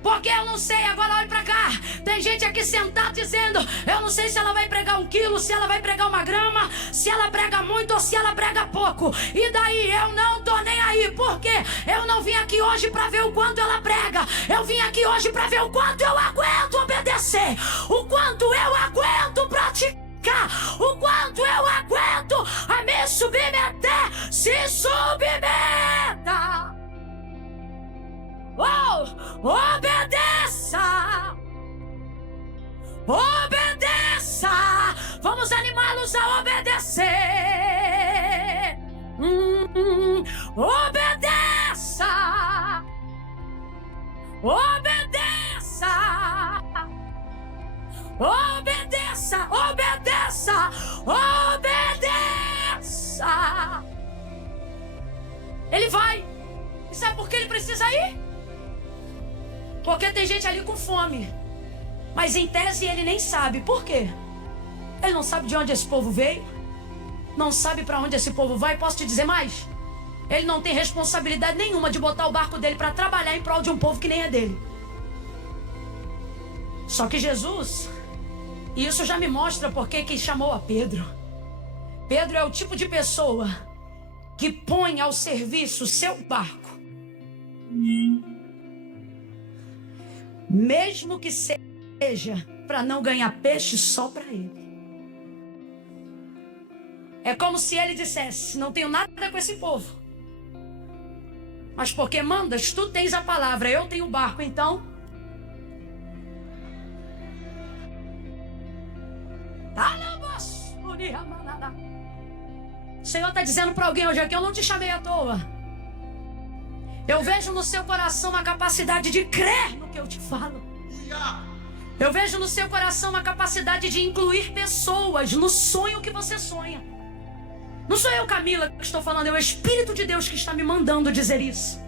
Porque eu não sei, agora olha pra cá. Tem gente aqui sentada dizendo: eu não sei se ela vai pregar 1 quilo, se ela vai pregar 1 grama, se ela prega muito ou se ela prega pouco. E daí eu não tô nem aí. Porque eu não vim aqui hoje pra ver o quanto ela prega. Eu vim aqui hoje pra ver o quanto eu aguento obedecer, o quanto eu aguento praticar, o quanto eu aguento a me submeter. Se submeta. Oh, obedeça! Obedeça! Vamos animá-los a obedecer! Obedeça! Obedeça! Obedeça! Obedeça! Obedeça! Ele vai! E sabe por que ele precisa ir? Porque tem gente ali com fome. Mas em tese ele nem sabe. Por quê? Ele não sabe de onde esse povo veio. Não sabe para onde esse povo vai. Posso te dizer mais? Ele não tem responsabilidade nenhuma de botar o barco dele para trabalhar em prol de um povo que nem é dele. Só que Jesus, e isso já me mostra porque que chamou a Pedro. Pedro é o tipo de pessoa que põe ao serviço o seu barco, mesmo que seja para não ganhar peixe só para ele. É como se ele dissesse: não tenho nada com esse povo, mas porque mandas, tu tens a palavra, eu tenho o barco, então o Senhor está dizendo para alguém hoje aqui: eu não te chamei à toa. Eu vejo no seu coração uma capacidade de crer no que eu te falo. Eu vejo no seu coração uma capacidade de incluir pessoas no sonho que você sonha. Não sou eu, Camila, que estou falando, é o Espírito de Deus que está me mandando dizer isso.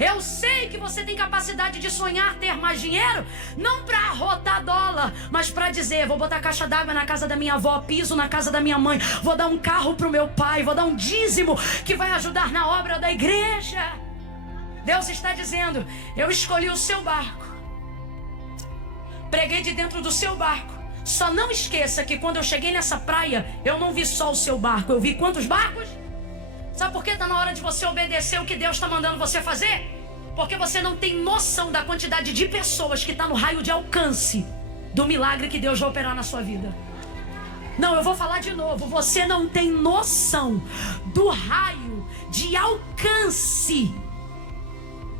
Eu sei que você tem capacidade de sonhar ter mais dinheiro, não para arrotar dólar, mas para dizer: vou botar caixa d'água na casa da minha avó, piso na casa da minha mãe, vou dar um carro para o meu pai, vou dar um dízimo que vai ajudar na obra da igreja. Deus está dizendo: eu escolhi o seu barco, preguei de dentro do seu barco. Só não esqueça que quando eu cheguei nessa praia, eu não vi só o seu barco, eu vi quantos barcos? Sabe por que está na hora de você obedecer o que Deus está mandando você fazer? Porque você não tem noção da quantidade de pessoas que está no raio de alcance do milagre que Deus vai operar na sua vida. Não, eu vou falar de novo. Você não tem noção do raio de alcance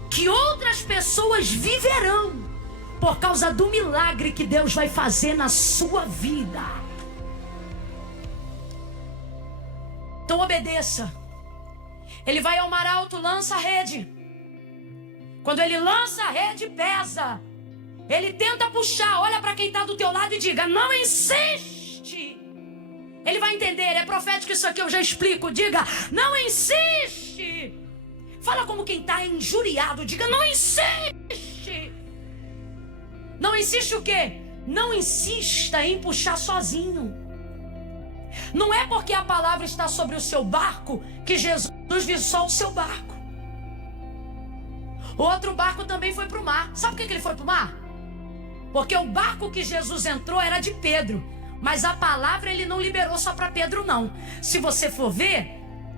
que outras pessoas viverão por causa do milagre que Deus vai fazer na sua vida. Então obedeça. Ele vai ao mar alto, lança a rede. Quando ele lança a rede, pesa. Ele tenta puxar, olha para quem está do teu lado e diga: não insiste. Ele vai entender, é profético isso aqui, eu já explico. Diga: não insiste. Fala como quem está injuriado, diga: não insiste. Não insiste o quê? Não insista em puxar sozinho. Não é porque a palavra está sobre o seu barco que Jesus viu só o seu barco. O outro barco também foi para o mar. Sabe por que ele foi para o mar? Porque o barco que Jesus entrou era de Pedro. Mas a palavra ele não liberou só para Pedro, não. Se você for ver,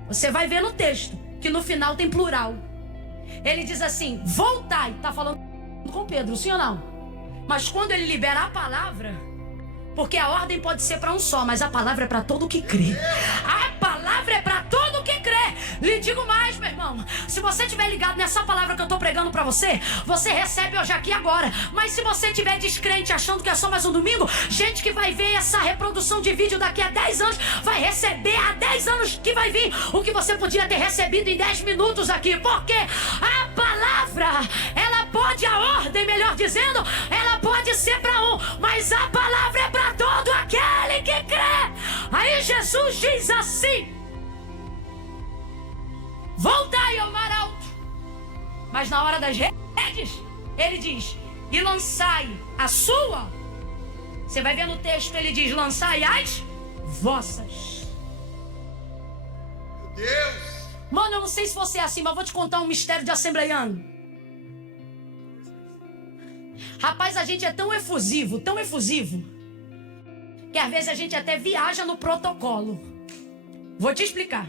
você vai ver no texto que no final tem plural. Ele diz assim: voltai. Está falando com Pedro, sim ou não? Mas quando ele libera a palavra, porque a ordem pode ser para um só, mas a palavra é para todo que crê. A palavra é para todo que crê. Lhe digo mais, meu irmão. Se você estiver ligado nessa palavra que eu estou pregando para você, você recebe hoje aqui agora. Mas se você estiver descrente, achando que é só mais um domingo, gente que vai ver essa reprodução de vídeo daqui a 10 anos, vai receber há 10 anos que vai vir o que você podia ter recebido em 10 minutos aqui. Porque a palavra, ela pode, a ordem, melhor dizendo, ela pode ser para um, mas a palavra é para todo aquele que crê. Aí Jesus diz assim: voltai ao mar alto. Mas na hora das redes, ele diz: e lançai a sua. Você vai ver no texto, ele diz: lançai as vossas. Meu Deus! Mano, eu não sei se você é assim, mas vou te contar um mistério de assembleiano. Rapaz, a gente é tão efusivo, que às vezes a gente até viaja no protocolo. Vou te explicar.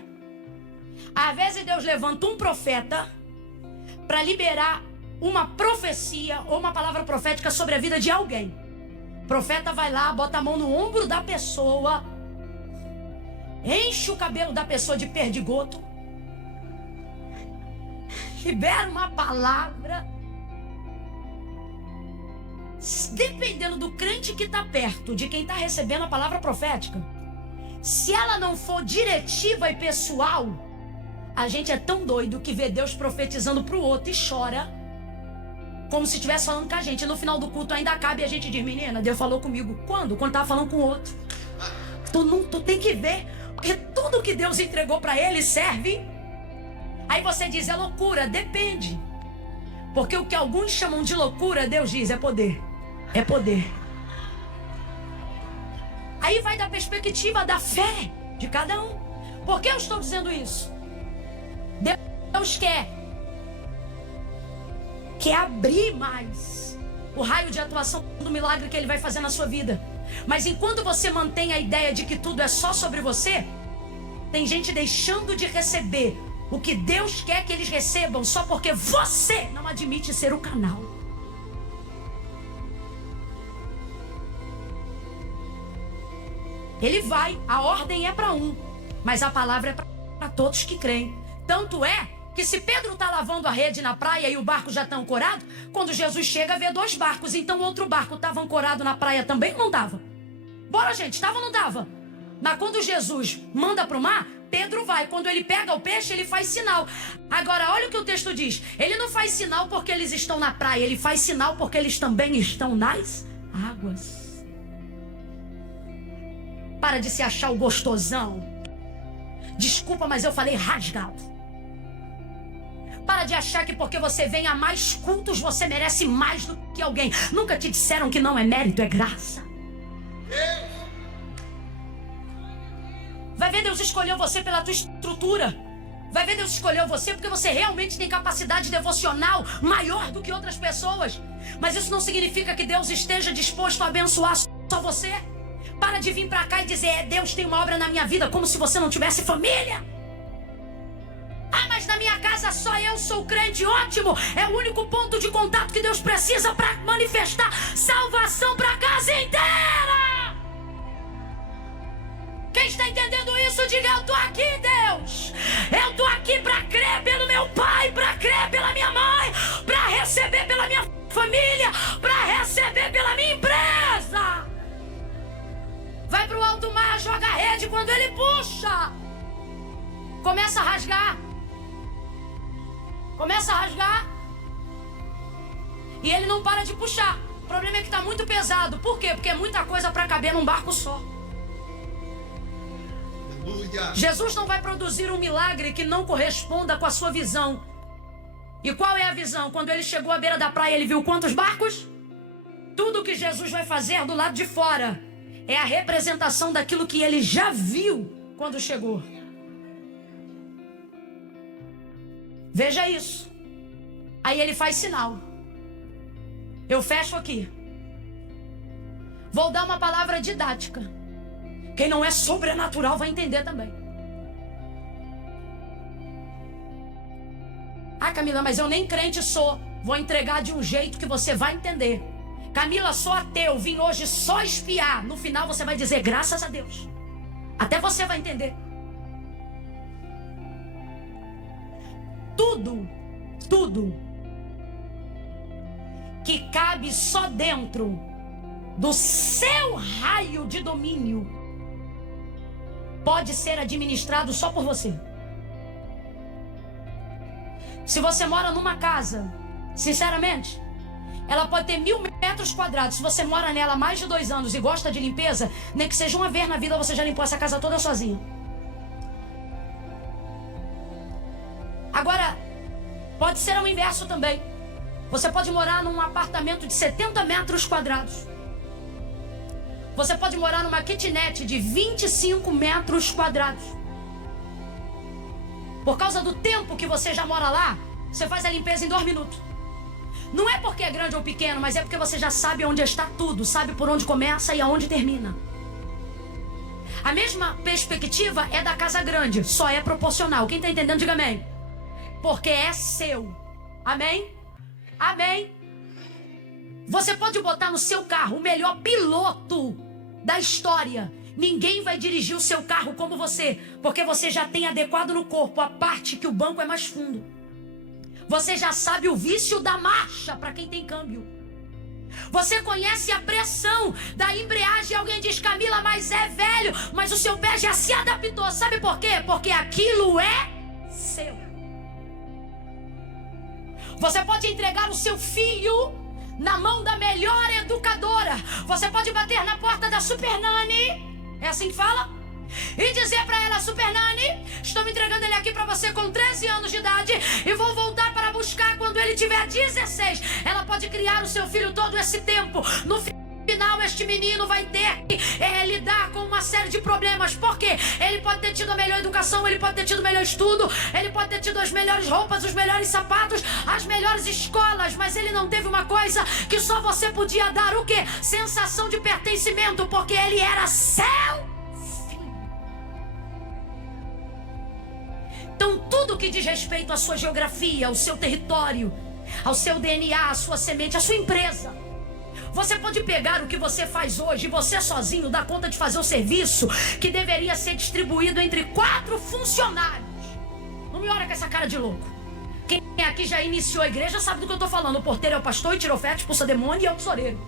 Às vezes Deus levanta um profeta para liberar uma profecia ou uma palavra profética sobre a vida de alguém. O profeta vai lá, bota a mão no ombro da pessoa, enche o cabelo da pessoa de perdigoto, libera uma palavra. Dependendo do crente que está perto, de quem está recebendo a palavra profética, se ela não for diretiva e pessoal, a gente é tão doido que vê Deus profetizando para o outro e chora, como se estivesse falando com a gente. No final do culto ainda cabe a gente diz: menina, Deus falou comigo. Quando? Quando estava falando com o outro. Tu tem que ver, porque tudo que Deus entregou para ele serve. Aí você diz: é loucura. Depende. Porque o que alguns chamam de loucura, Deus diz: é poder. É poder. Aí vai da perspectiva da fé de cada um. Por que eu estou dizendo isso? Deus quer abrir mais o raio de atuação do milagre que Ele vai fazer na sua vida. Mas enquanto você mantém a ideia de que tudo é só sobre você, tem gente deixando de receber o que Deus quer que eles recebam só porque você não admite ser o canal. Ele vai, a ordem é para um, mas a palavra é para todos que creem. Tanto é que se Pedro está lavando a rede na praia e o barco já está ancorado, quando Jesus chega vê 2 barcos, então outro barco estava ancorado na praia também ou não estava? Bora, gente, estava ou não estava? Mas quando Jesus manda para o mar, Pedro vai. Quando ele pega o peixe, ele faz sinal. Agora, olha o que o texto diz. Ele não faz sinal porque eles estão na praia. Ele faz sinal porque eles também estão nas águas. Para de se achar o gostosão. Desculpa, mas eu falei rasgado. Para de achar que porque você vem a mais cultos, você merece mais do que alguém. Nunca te disseram que não é mérito, é graça. Vai ver, Deus escolheu você pela tua estrutura. Vai ver, Deus escolheu você porque você realmente tem capacidade devocional maior do que outras pessoas. Mas isso não significa que Deus esteja disposto a abençoar só você. Para de vir pra cá e dizer: Deus tem uma obra na minha vida, como se você não tivesse família. Ah, mas na minha casa só eu sou crente. Ótimo, é o único ponto de contato que Deus precisa para manifestar salvação para a casa inteira. Quem está entendendo isso, diga: eu estou aqui, Deus. Eu estou aqui para crer pelo meu pai, para crer pela minha mãe, para receber pela minha família, para receber pela minha empresa. Vai para o alto mar, joga a rede. Quando ele puxa, começa a rasgar. Começa a rasgar. E ele não para de puxar. O problema é que está muito pesado. Por quê? Porque é muita coisa para caber num barco só. Aleluia. Jesus não vai produzir um milagre que não corresponda com a sua visão. E qual é a visão? Quando ele chegou à beira da praia, ele viu quantos barcos? Tudo que Jesus vai fazer do lado de fora é a representação daquilo que ele já viu quando chegou. Veja isso. Aí ele faz sinal. Eu fecho aqui. Vou dar uma palavra didática. Quem não é sobrenatural vai entender também. Ah, Camila, mas eu nem crente sou. Vou entregar de um jeito que você vai entender. Camila, sou ateu, vim hoje só espiar. No final você vai dizer graças a Deus. Até você vai entender. Tudo que cabe só dentro do seu raio de domínio pode ser administrado só por você. Se você mora numa casa, sinceramente, ela pode ter 1000 metros quadrados. Se você mora nela há mais de 2 anos e gosta de limpeza, nem que seja uma vez na vida você já limpou essa casa toda sozinho. Agora, pode ser o inverso também. Você pode morar num apartamento de 70 metros quadrados. Você pode morar numa kitnet de 25 metros quadrados. Por causa do tempo que você já mora lá, você faz a limpeza em 2 minutos. Não é porque é grande ou pequeno, mas é porque você já sabe onde está tudo, sabe por onde começa e aonde termina. A mesma perspectiva é da casa grande, só é proporcional. Quem está entendendo, diga amém. Porque é seu. Amém? Amém? Você pode botar no seu carro o melhor piloto da história. Ninguém vai dirigir o seu carro como você, porque você já tem adequado no corpo a parte que o banco é mais fundo. Você já sabe o vício da marcha para quem tem câmbio. Você conhece a pressão da embreagem. Alguém diz, Camila, mas é velho. Mas o seu pé já se adaptou. Sabe por quê? Porque aquilo é seu. Você pode entregar o seu filho na mão da melhor educadora. Você pode bater na porta da Super Nani. É assim que fala? E dizer pra ela, Super Nani, estou me entregando ele aqui pra você com 13 anos de idade e vou voltar para buscar quando ele tiver 16. Ela pode criar o seu filho todo esse tempo. No final, este menino vai ter que lidar com uma série de problemas. Por quê? Ele pode ter tido a melhor educação, ele pode ter tido o melhor estudo, ele pode ter tido as melhores roupas, os melhores sapatos, as melhores escolas, mas ele não teve uma coisa que só você podia dar. O quê? Sensação de pertencimento, porque ele era seu. Então, tudo que diz respeito à sua geografia, ao seu território, ao seu DNA, à sua semente, à sua empresa, você pode pegar o que você faz hoje e você sozinho dá conta de fazer o serviço que deveria ser distribuído entre 4 funcionários. Não me olha com essa cara de louco. Quem aqui já iniciou a igreja sabe do que eu estou falando. O porteiro é o pastor, e tira oferta, expulsa demônio e é o tesoureiro.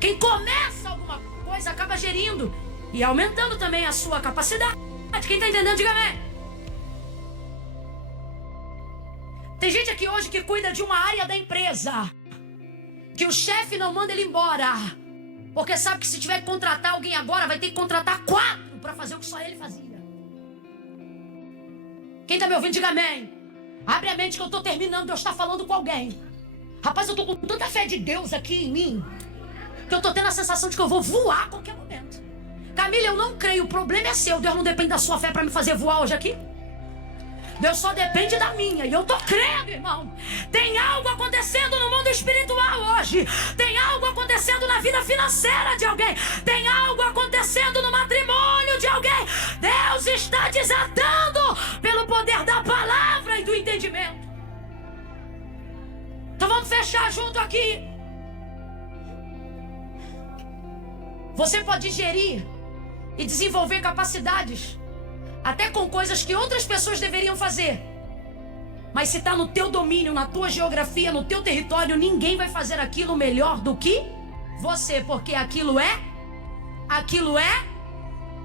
Quem começa alguma coisa acaba gerindo e aumentando também a sua capacidade. Quem está entendendo, diga amém. Tem gente aqui hoje que cuida de uma área da empresa, que o chefe não manda ele embora, porque sabe que se tiver que contratar alguém agora, vai ter que contratar 4 para fazer o que só ele fazia. Quem está me ouvindo, diga amém. Abre a mente que eu estou terminando, Deus está falando com alguém. Rapaz, eu estou com tanta fé de Deus aqui em mim, que eu estou tendo a sensação de que eu vou voar a qualquer momento. Camila, eu não creio, o problema é seu. Deus não depende da sua fé para me fazer voar hoje aqui. Deus só depende da minha. E eu tô crendo, irmão. Tem algo acontecendo no mundo espiritual hoje. Tem algo acontecendo na vida financeira de alguém. Tem algo acontecendo no matrimônio de alguém. Deus está desatando pelo poder da palavra e do entendimento. Então vamos fechar junto aqui. Você pode gerir e desenvolver capacidades até com coisas que outras pessoas deveriam fazer. Mas se está no teu domínio, na tua geografia, no teu território, ninguém vai fazer aquilo melhor do que você. Porque aquilo é...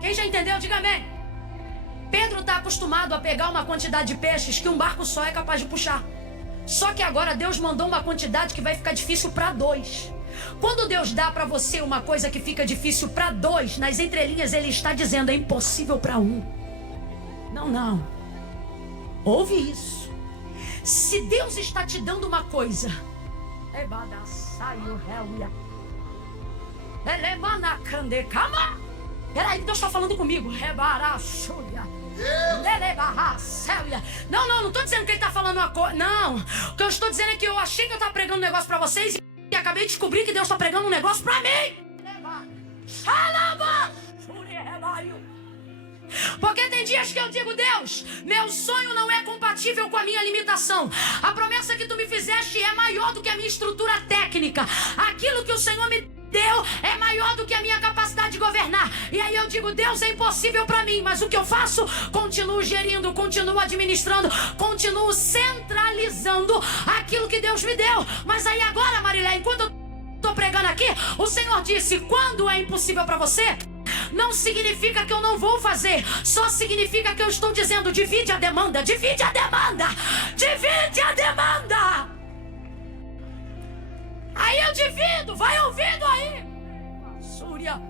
Quem já entendeu, diga amém. Pedro está acostumado a pegar uma quantidade de peixes que um barco só é capaz de puxar. Só que agora Deus mandou uma quantidade que vai ficar difícil para 2. Quando Deus dá para você uma coisa que fica difícil para 2, nas entrelinhas Ele está dizendo, é impossível para 1. Não. Ouve isso. Se Deus está te dando uma coisa, peraí, Deus está falando comigo. Não tô dizendo que ele tá falando uma coisa. Não. O que eu estou dizendo é que eu achei que eu tava pregando um negócio pra vocês e acabei de descobrir que Deus tá pregando um negócio pra mim. Porque tem dias que eu digo, Deus, meu sonho não é compatível com a minha limitação. A promessa que tu me fizeste é maior do que a minha estrutura técnica. Aquilo que o Senhor me deu é maior do que a minha capacidade de governar. E aí eu digo, Deus, é impossível para mim. Mas o que eu faço? Continuo gerindo, continuo administrando, continuo centralizando aquilo que Deus me deu. Mas aí agora, Marilé, enquanto eu tô pregando aqui, o Senhor disse, quando é impossível para você, não significa que eu não vou fazer. Só significa que eu estou dizendo, divide a demanda, divide a demanda, divide a demanda. Aí eu divido, vai ouvindo aí. Súria.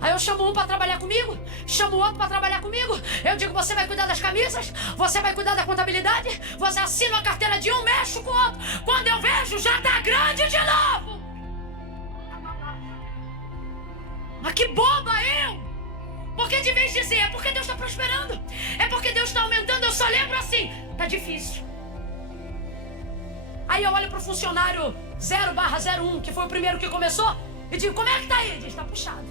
Aí eu chamo um para trabalhar comigo, chamo o outro para trabalhar comigo. Eu digo, você vai cuidar das camisas, você vai cuidar da contabilidade, você assina a carteira de um, mexe com o outro. Quando eu vejo, já tá grande de novo. Mas que boba eu! Porque de vez de dizer, é porque Deus está prosperando, é porque Deus está aumentando, eu só lembro assim, tá difícil. Aí eu olho pro funcionário 0/01, que foi o primeiro que começou, e digo, como é que tá aí? Ele diz, tá puxado.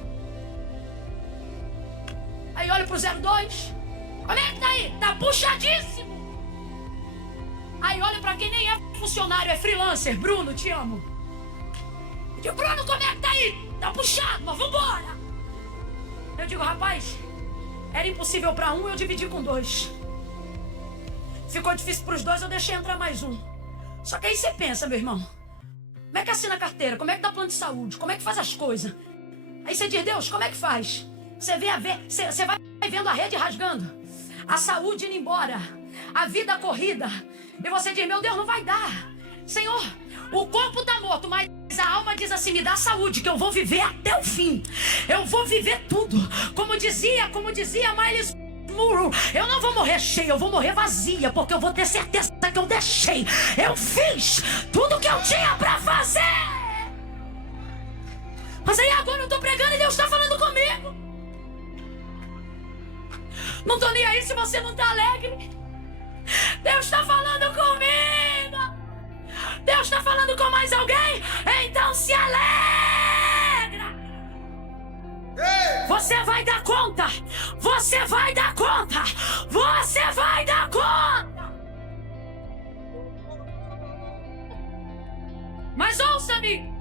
Aí olho pro 02, como é que tá aí? Tá puxadíssimo. Aí olho pra quem nem é funcionário, é freelancer, Bruno, te amo. Eu digo, Bruno, como é que tá aí? Tá puxado, mas vambora. Eu digo, rapaz, era impossível pra um, eu dividi com 2. Ficou difícil pros 2, eu deixei entrar mais um. Só que aí você pensa, meu irmão, como é que assina a carteira? Como é que dá plano de saúde? Como é que faz as coisas? Aí você diz, Deus, como é que faz? Você vai vendo a rede rasgando, a saúde indo embora, a vida corrida, e você diz, meu Deus, não vai dar. Senhor, o corpo tá morto, mas a alma diz assim, me dá saúde, que eu vou viver até o fim. Eu vou viver tudo. Como dizia Miles Monroe, eu não vou morrer cheia, eu vou morrer vazia, porque eu vou ter certeza que eu deixei. Eu fiz tudo que eu tinha pra fazer. Mas aí agora eu tô pregando e Deus tá falando comigo. Não tô nem aí se você não tá alegre. Deus tá falando comigo. Deus está falando com mais alguém? Então se alegra! Ei! Você vai dar conta! Você vai dar conta! Você vai dar conta! Mas ouça-me!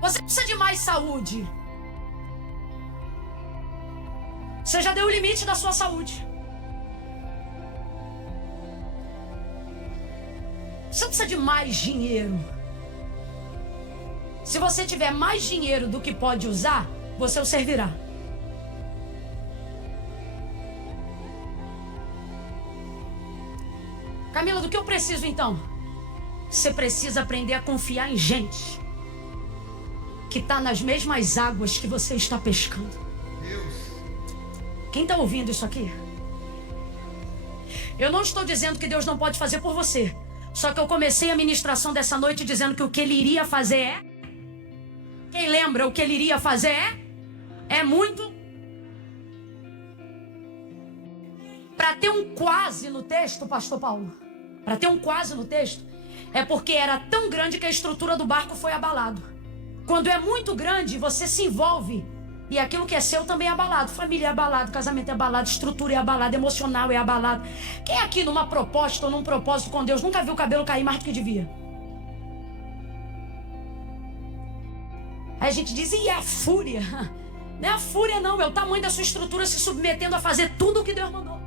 Você precisa de mais saúde. Você já deu o limite da sua saúde. Você precisa de mais dinheiro. Se você tiver mais dinheiro do que pode usar, você o servirá. Camila, do que eu preciso então? Você precisa aprender a confiar em gente que está nas mesmas águas que você está pescando. Quem está ouvindo isso aqui? Eu não estou dizendo que Deus não pode fazer por você. Só que eu comecei a ministração dessa noite dizendo que o que Ele iria fazer é... Quem lembra o que Ele iria fazer é? É muito. Para ter um quase no texto, pastor Paulo, para ter um quase no texto, é porque era tão grande que a estrutura do barco foi abalado. Quando é muito grande, você se envolve e aquilo que é seu também é abalado. Família é abalado, casamento é abalado, estrutura é abalada, emocional é abalado. Quem aqui numa proposta ou num propósito com Deus nunca viu o cabelo cair mais do que devia? Aí a gente diz, e a fúria? Não é a fúria não, é o tamanho da sua estrutura se submetendo a fazer tudo o que Deus mandou.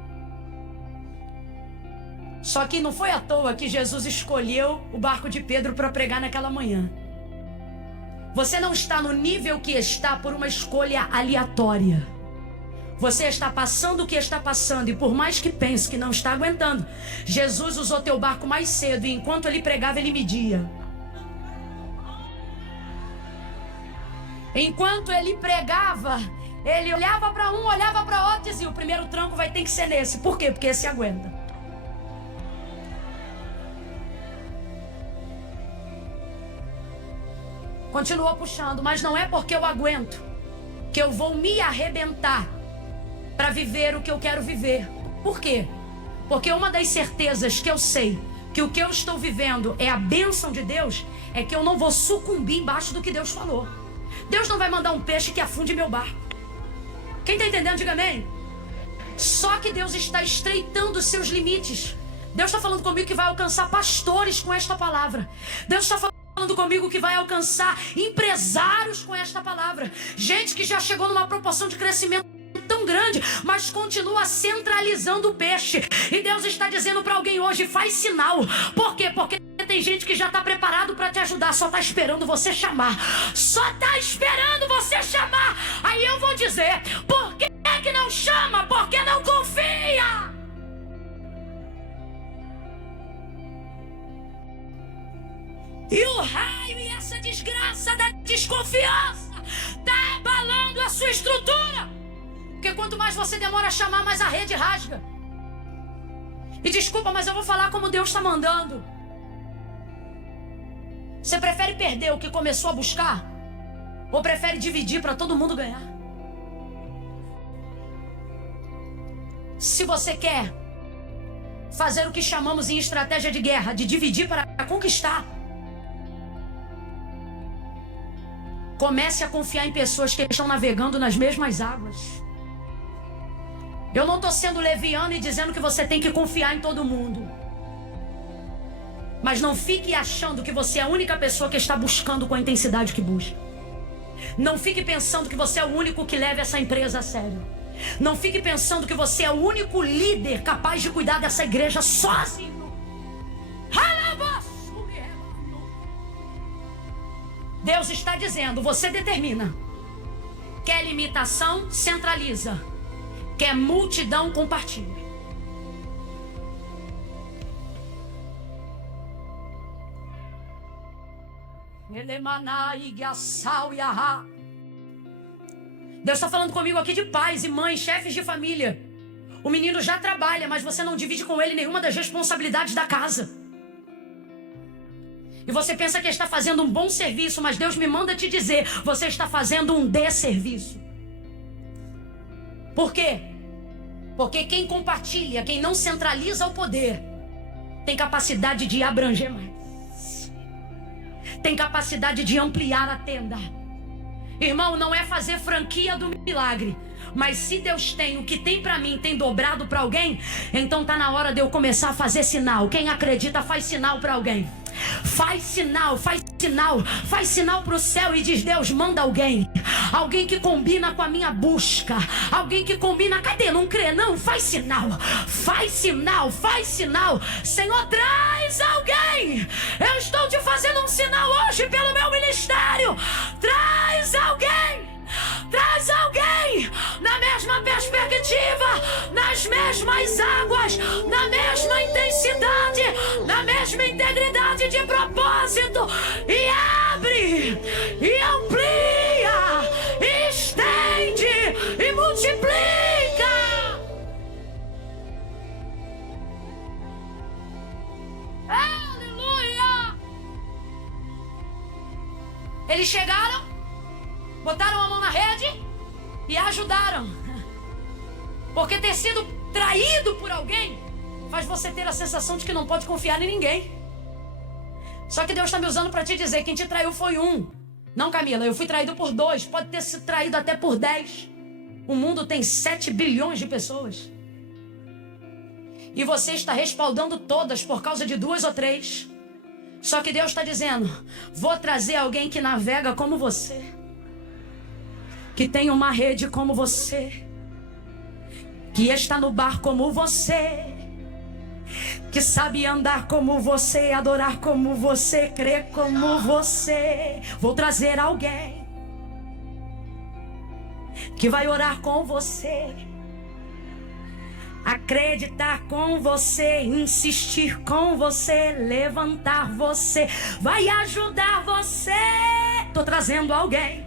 Só que não foi à toa que Jesus escolheu o barco de Pedro para pregar naquela manhã. Você não está no nível que está por uma escolha aleatória. Você está passando o que está passando e por mais que pense que não está aguentando, Jesus usou teu barco mais cedo e enquanto ele pregava, ele media. Enquanto ele pregava, ele olhava para um, olhava para outro e dizia, o primeiro tranco vai ter que ser nesse. Por quê? Porque esse aguenta. Continuou puxando, mas não é porque eu aguento que eu vou me arrebentar para viver o que eu quero viver. Por quê? Porque uma das certezas que eu sei que o que eu estou vivendo é a bênção de Deus, é que eu não vou sucumbir embaixo do que Deus falou. Deus não vai mandar um peixe que afunde meu barco. Quem está entendendo, diga amém. Só que Deus está estreitando os seus limites. Deus está falando comigo que vai alcançar pastores com esta palavra. Deus está falando comigo que vai alcançar empresários com esta palavra. Gente que já chegou numa proporção de crescimento tão grande, mas continua centralizando o peixe. E Deus está dizendo para alguém hoje: faz sinal. Por quê? Porque tem gente que já está preparado para te ajudar, só está esperando você chamar. Só está esperando você chamar. Aí eu vou dizer: por que não chama? Porque não confia. E o raio e essa desgraça da desconfiança está abalando a sua estrutura. Porque quanto mais você demora a chamar, mais a rede rasga. E desculpa, mas eu vou falar como Deus está mandando. Você prefere perder o que começou a buscar? Ou prefere dividir para todo mundo ganhar? Se você quer fazer o que chamamos em estratégia de guerra, de dividir para conquistar, comece a confiar em pessoas que estão navegando nas mesmas águas. Eu não estou sendo leviano e dizendo que você tem que confiar em todo mundo. Mas não fique achando que você é a única pessoa que está buscando com a intensidade que busca. Não fique pensando que você é o único que leva essa empresa a sério. Não fique pensando que você é o único líder capaz de cuidar dessa igreja sozinho. Deus está dizendo: você determina. Quer limitação? Centraliza. Quer multidão? Compartilha. Deus está falando comigo aqui de pais e mães, chefes de família. O menino já trabalha, mas você não divide com ele nenhuma das responsabilidades da casa. E você pensa que está fazendo um bom serviço, mas Deus me manda te dizer: você está fazendo um desserviço. Por quê? Porque quem compartilha, quem não centraliza o poder, tem capacidade de abranger mais. Tem capacidade de ampliar a tenda. Irmão, não é fazer franquia do milagre. Mas se Deus tem o que tem pra mim, tem dobrado pra alguém, então tá na hora de eu começar a fazer sinal. Quem acredita faz sinal pra alguém. Faz sinal, faz sinal. Faz sinal pro céu e diz: Deus, manda alguém. Alguém que combina com a minha busca. Alguém que combina. Cadê? Não crê não? Faz sinal. Faz sinal, faz sinal. Senhor, traz alguém. Eu estou te fazendo um sinal hoje pelo meu ministério. Traz alguém. Traz alguém na mesma perspectiva, nas mesmas águas, na mesma intensidade, na mesma integridade de propósito. E abre, e amplia, e estende, e multiplica. Aleluia! Eles chegaram, botaram a mão na rede e ajudaram. Porque ter sido traído por alguém faz você ter a sensação de que não pode confiar em ninguém. Só que Deus está me usando para te dizer: quem te traiu foi um. Não, Camila, eu fui traído por 2. Pode ter sido traído até por 10. O mundo tem 7 bilhões de pessoas. E você está respaldando todas por causa de 2 ou 3. Só que Deus está dizendo: vou trazer alguém que navega como você, que tem uma rede como você, que está no bar como você, que sabe andar como você, adorar como você, crer como você. Vou trazer alguém que vai orar com você, acreditar com você, insistir com você, levantar você, vai ajudar você. Tô trazendo alguém.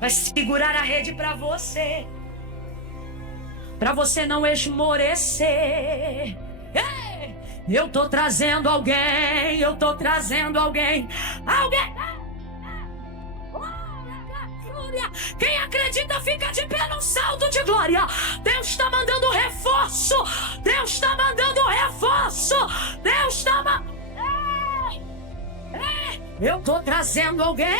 Vai segurar a rede para você não esmorecer. Eu tô trazendo alguém, eu tô trazendo alguém. Alguém Quem acredita fica de pé num salto de glória. Deus está mandando reforço. Deus está mandando reforço. Deus está mandando... Eu tô trazendo alguém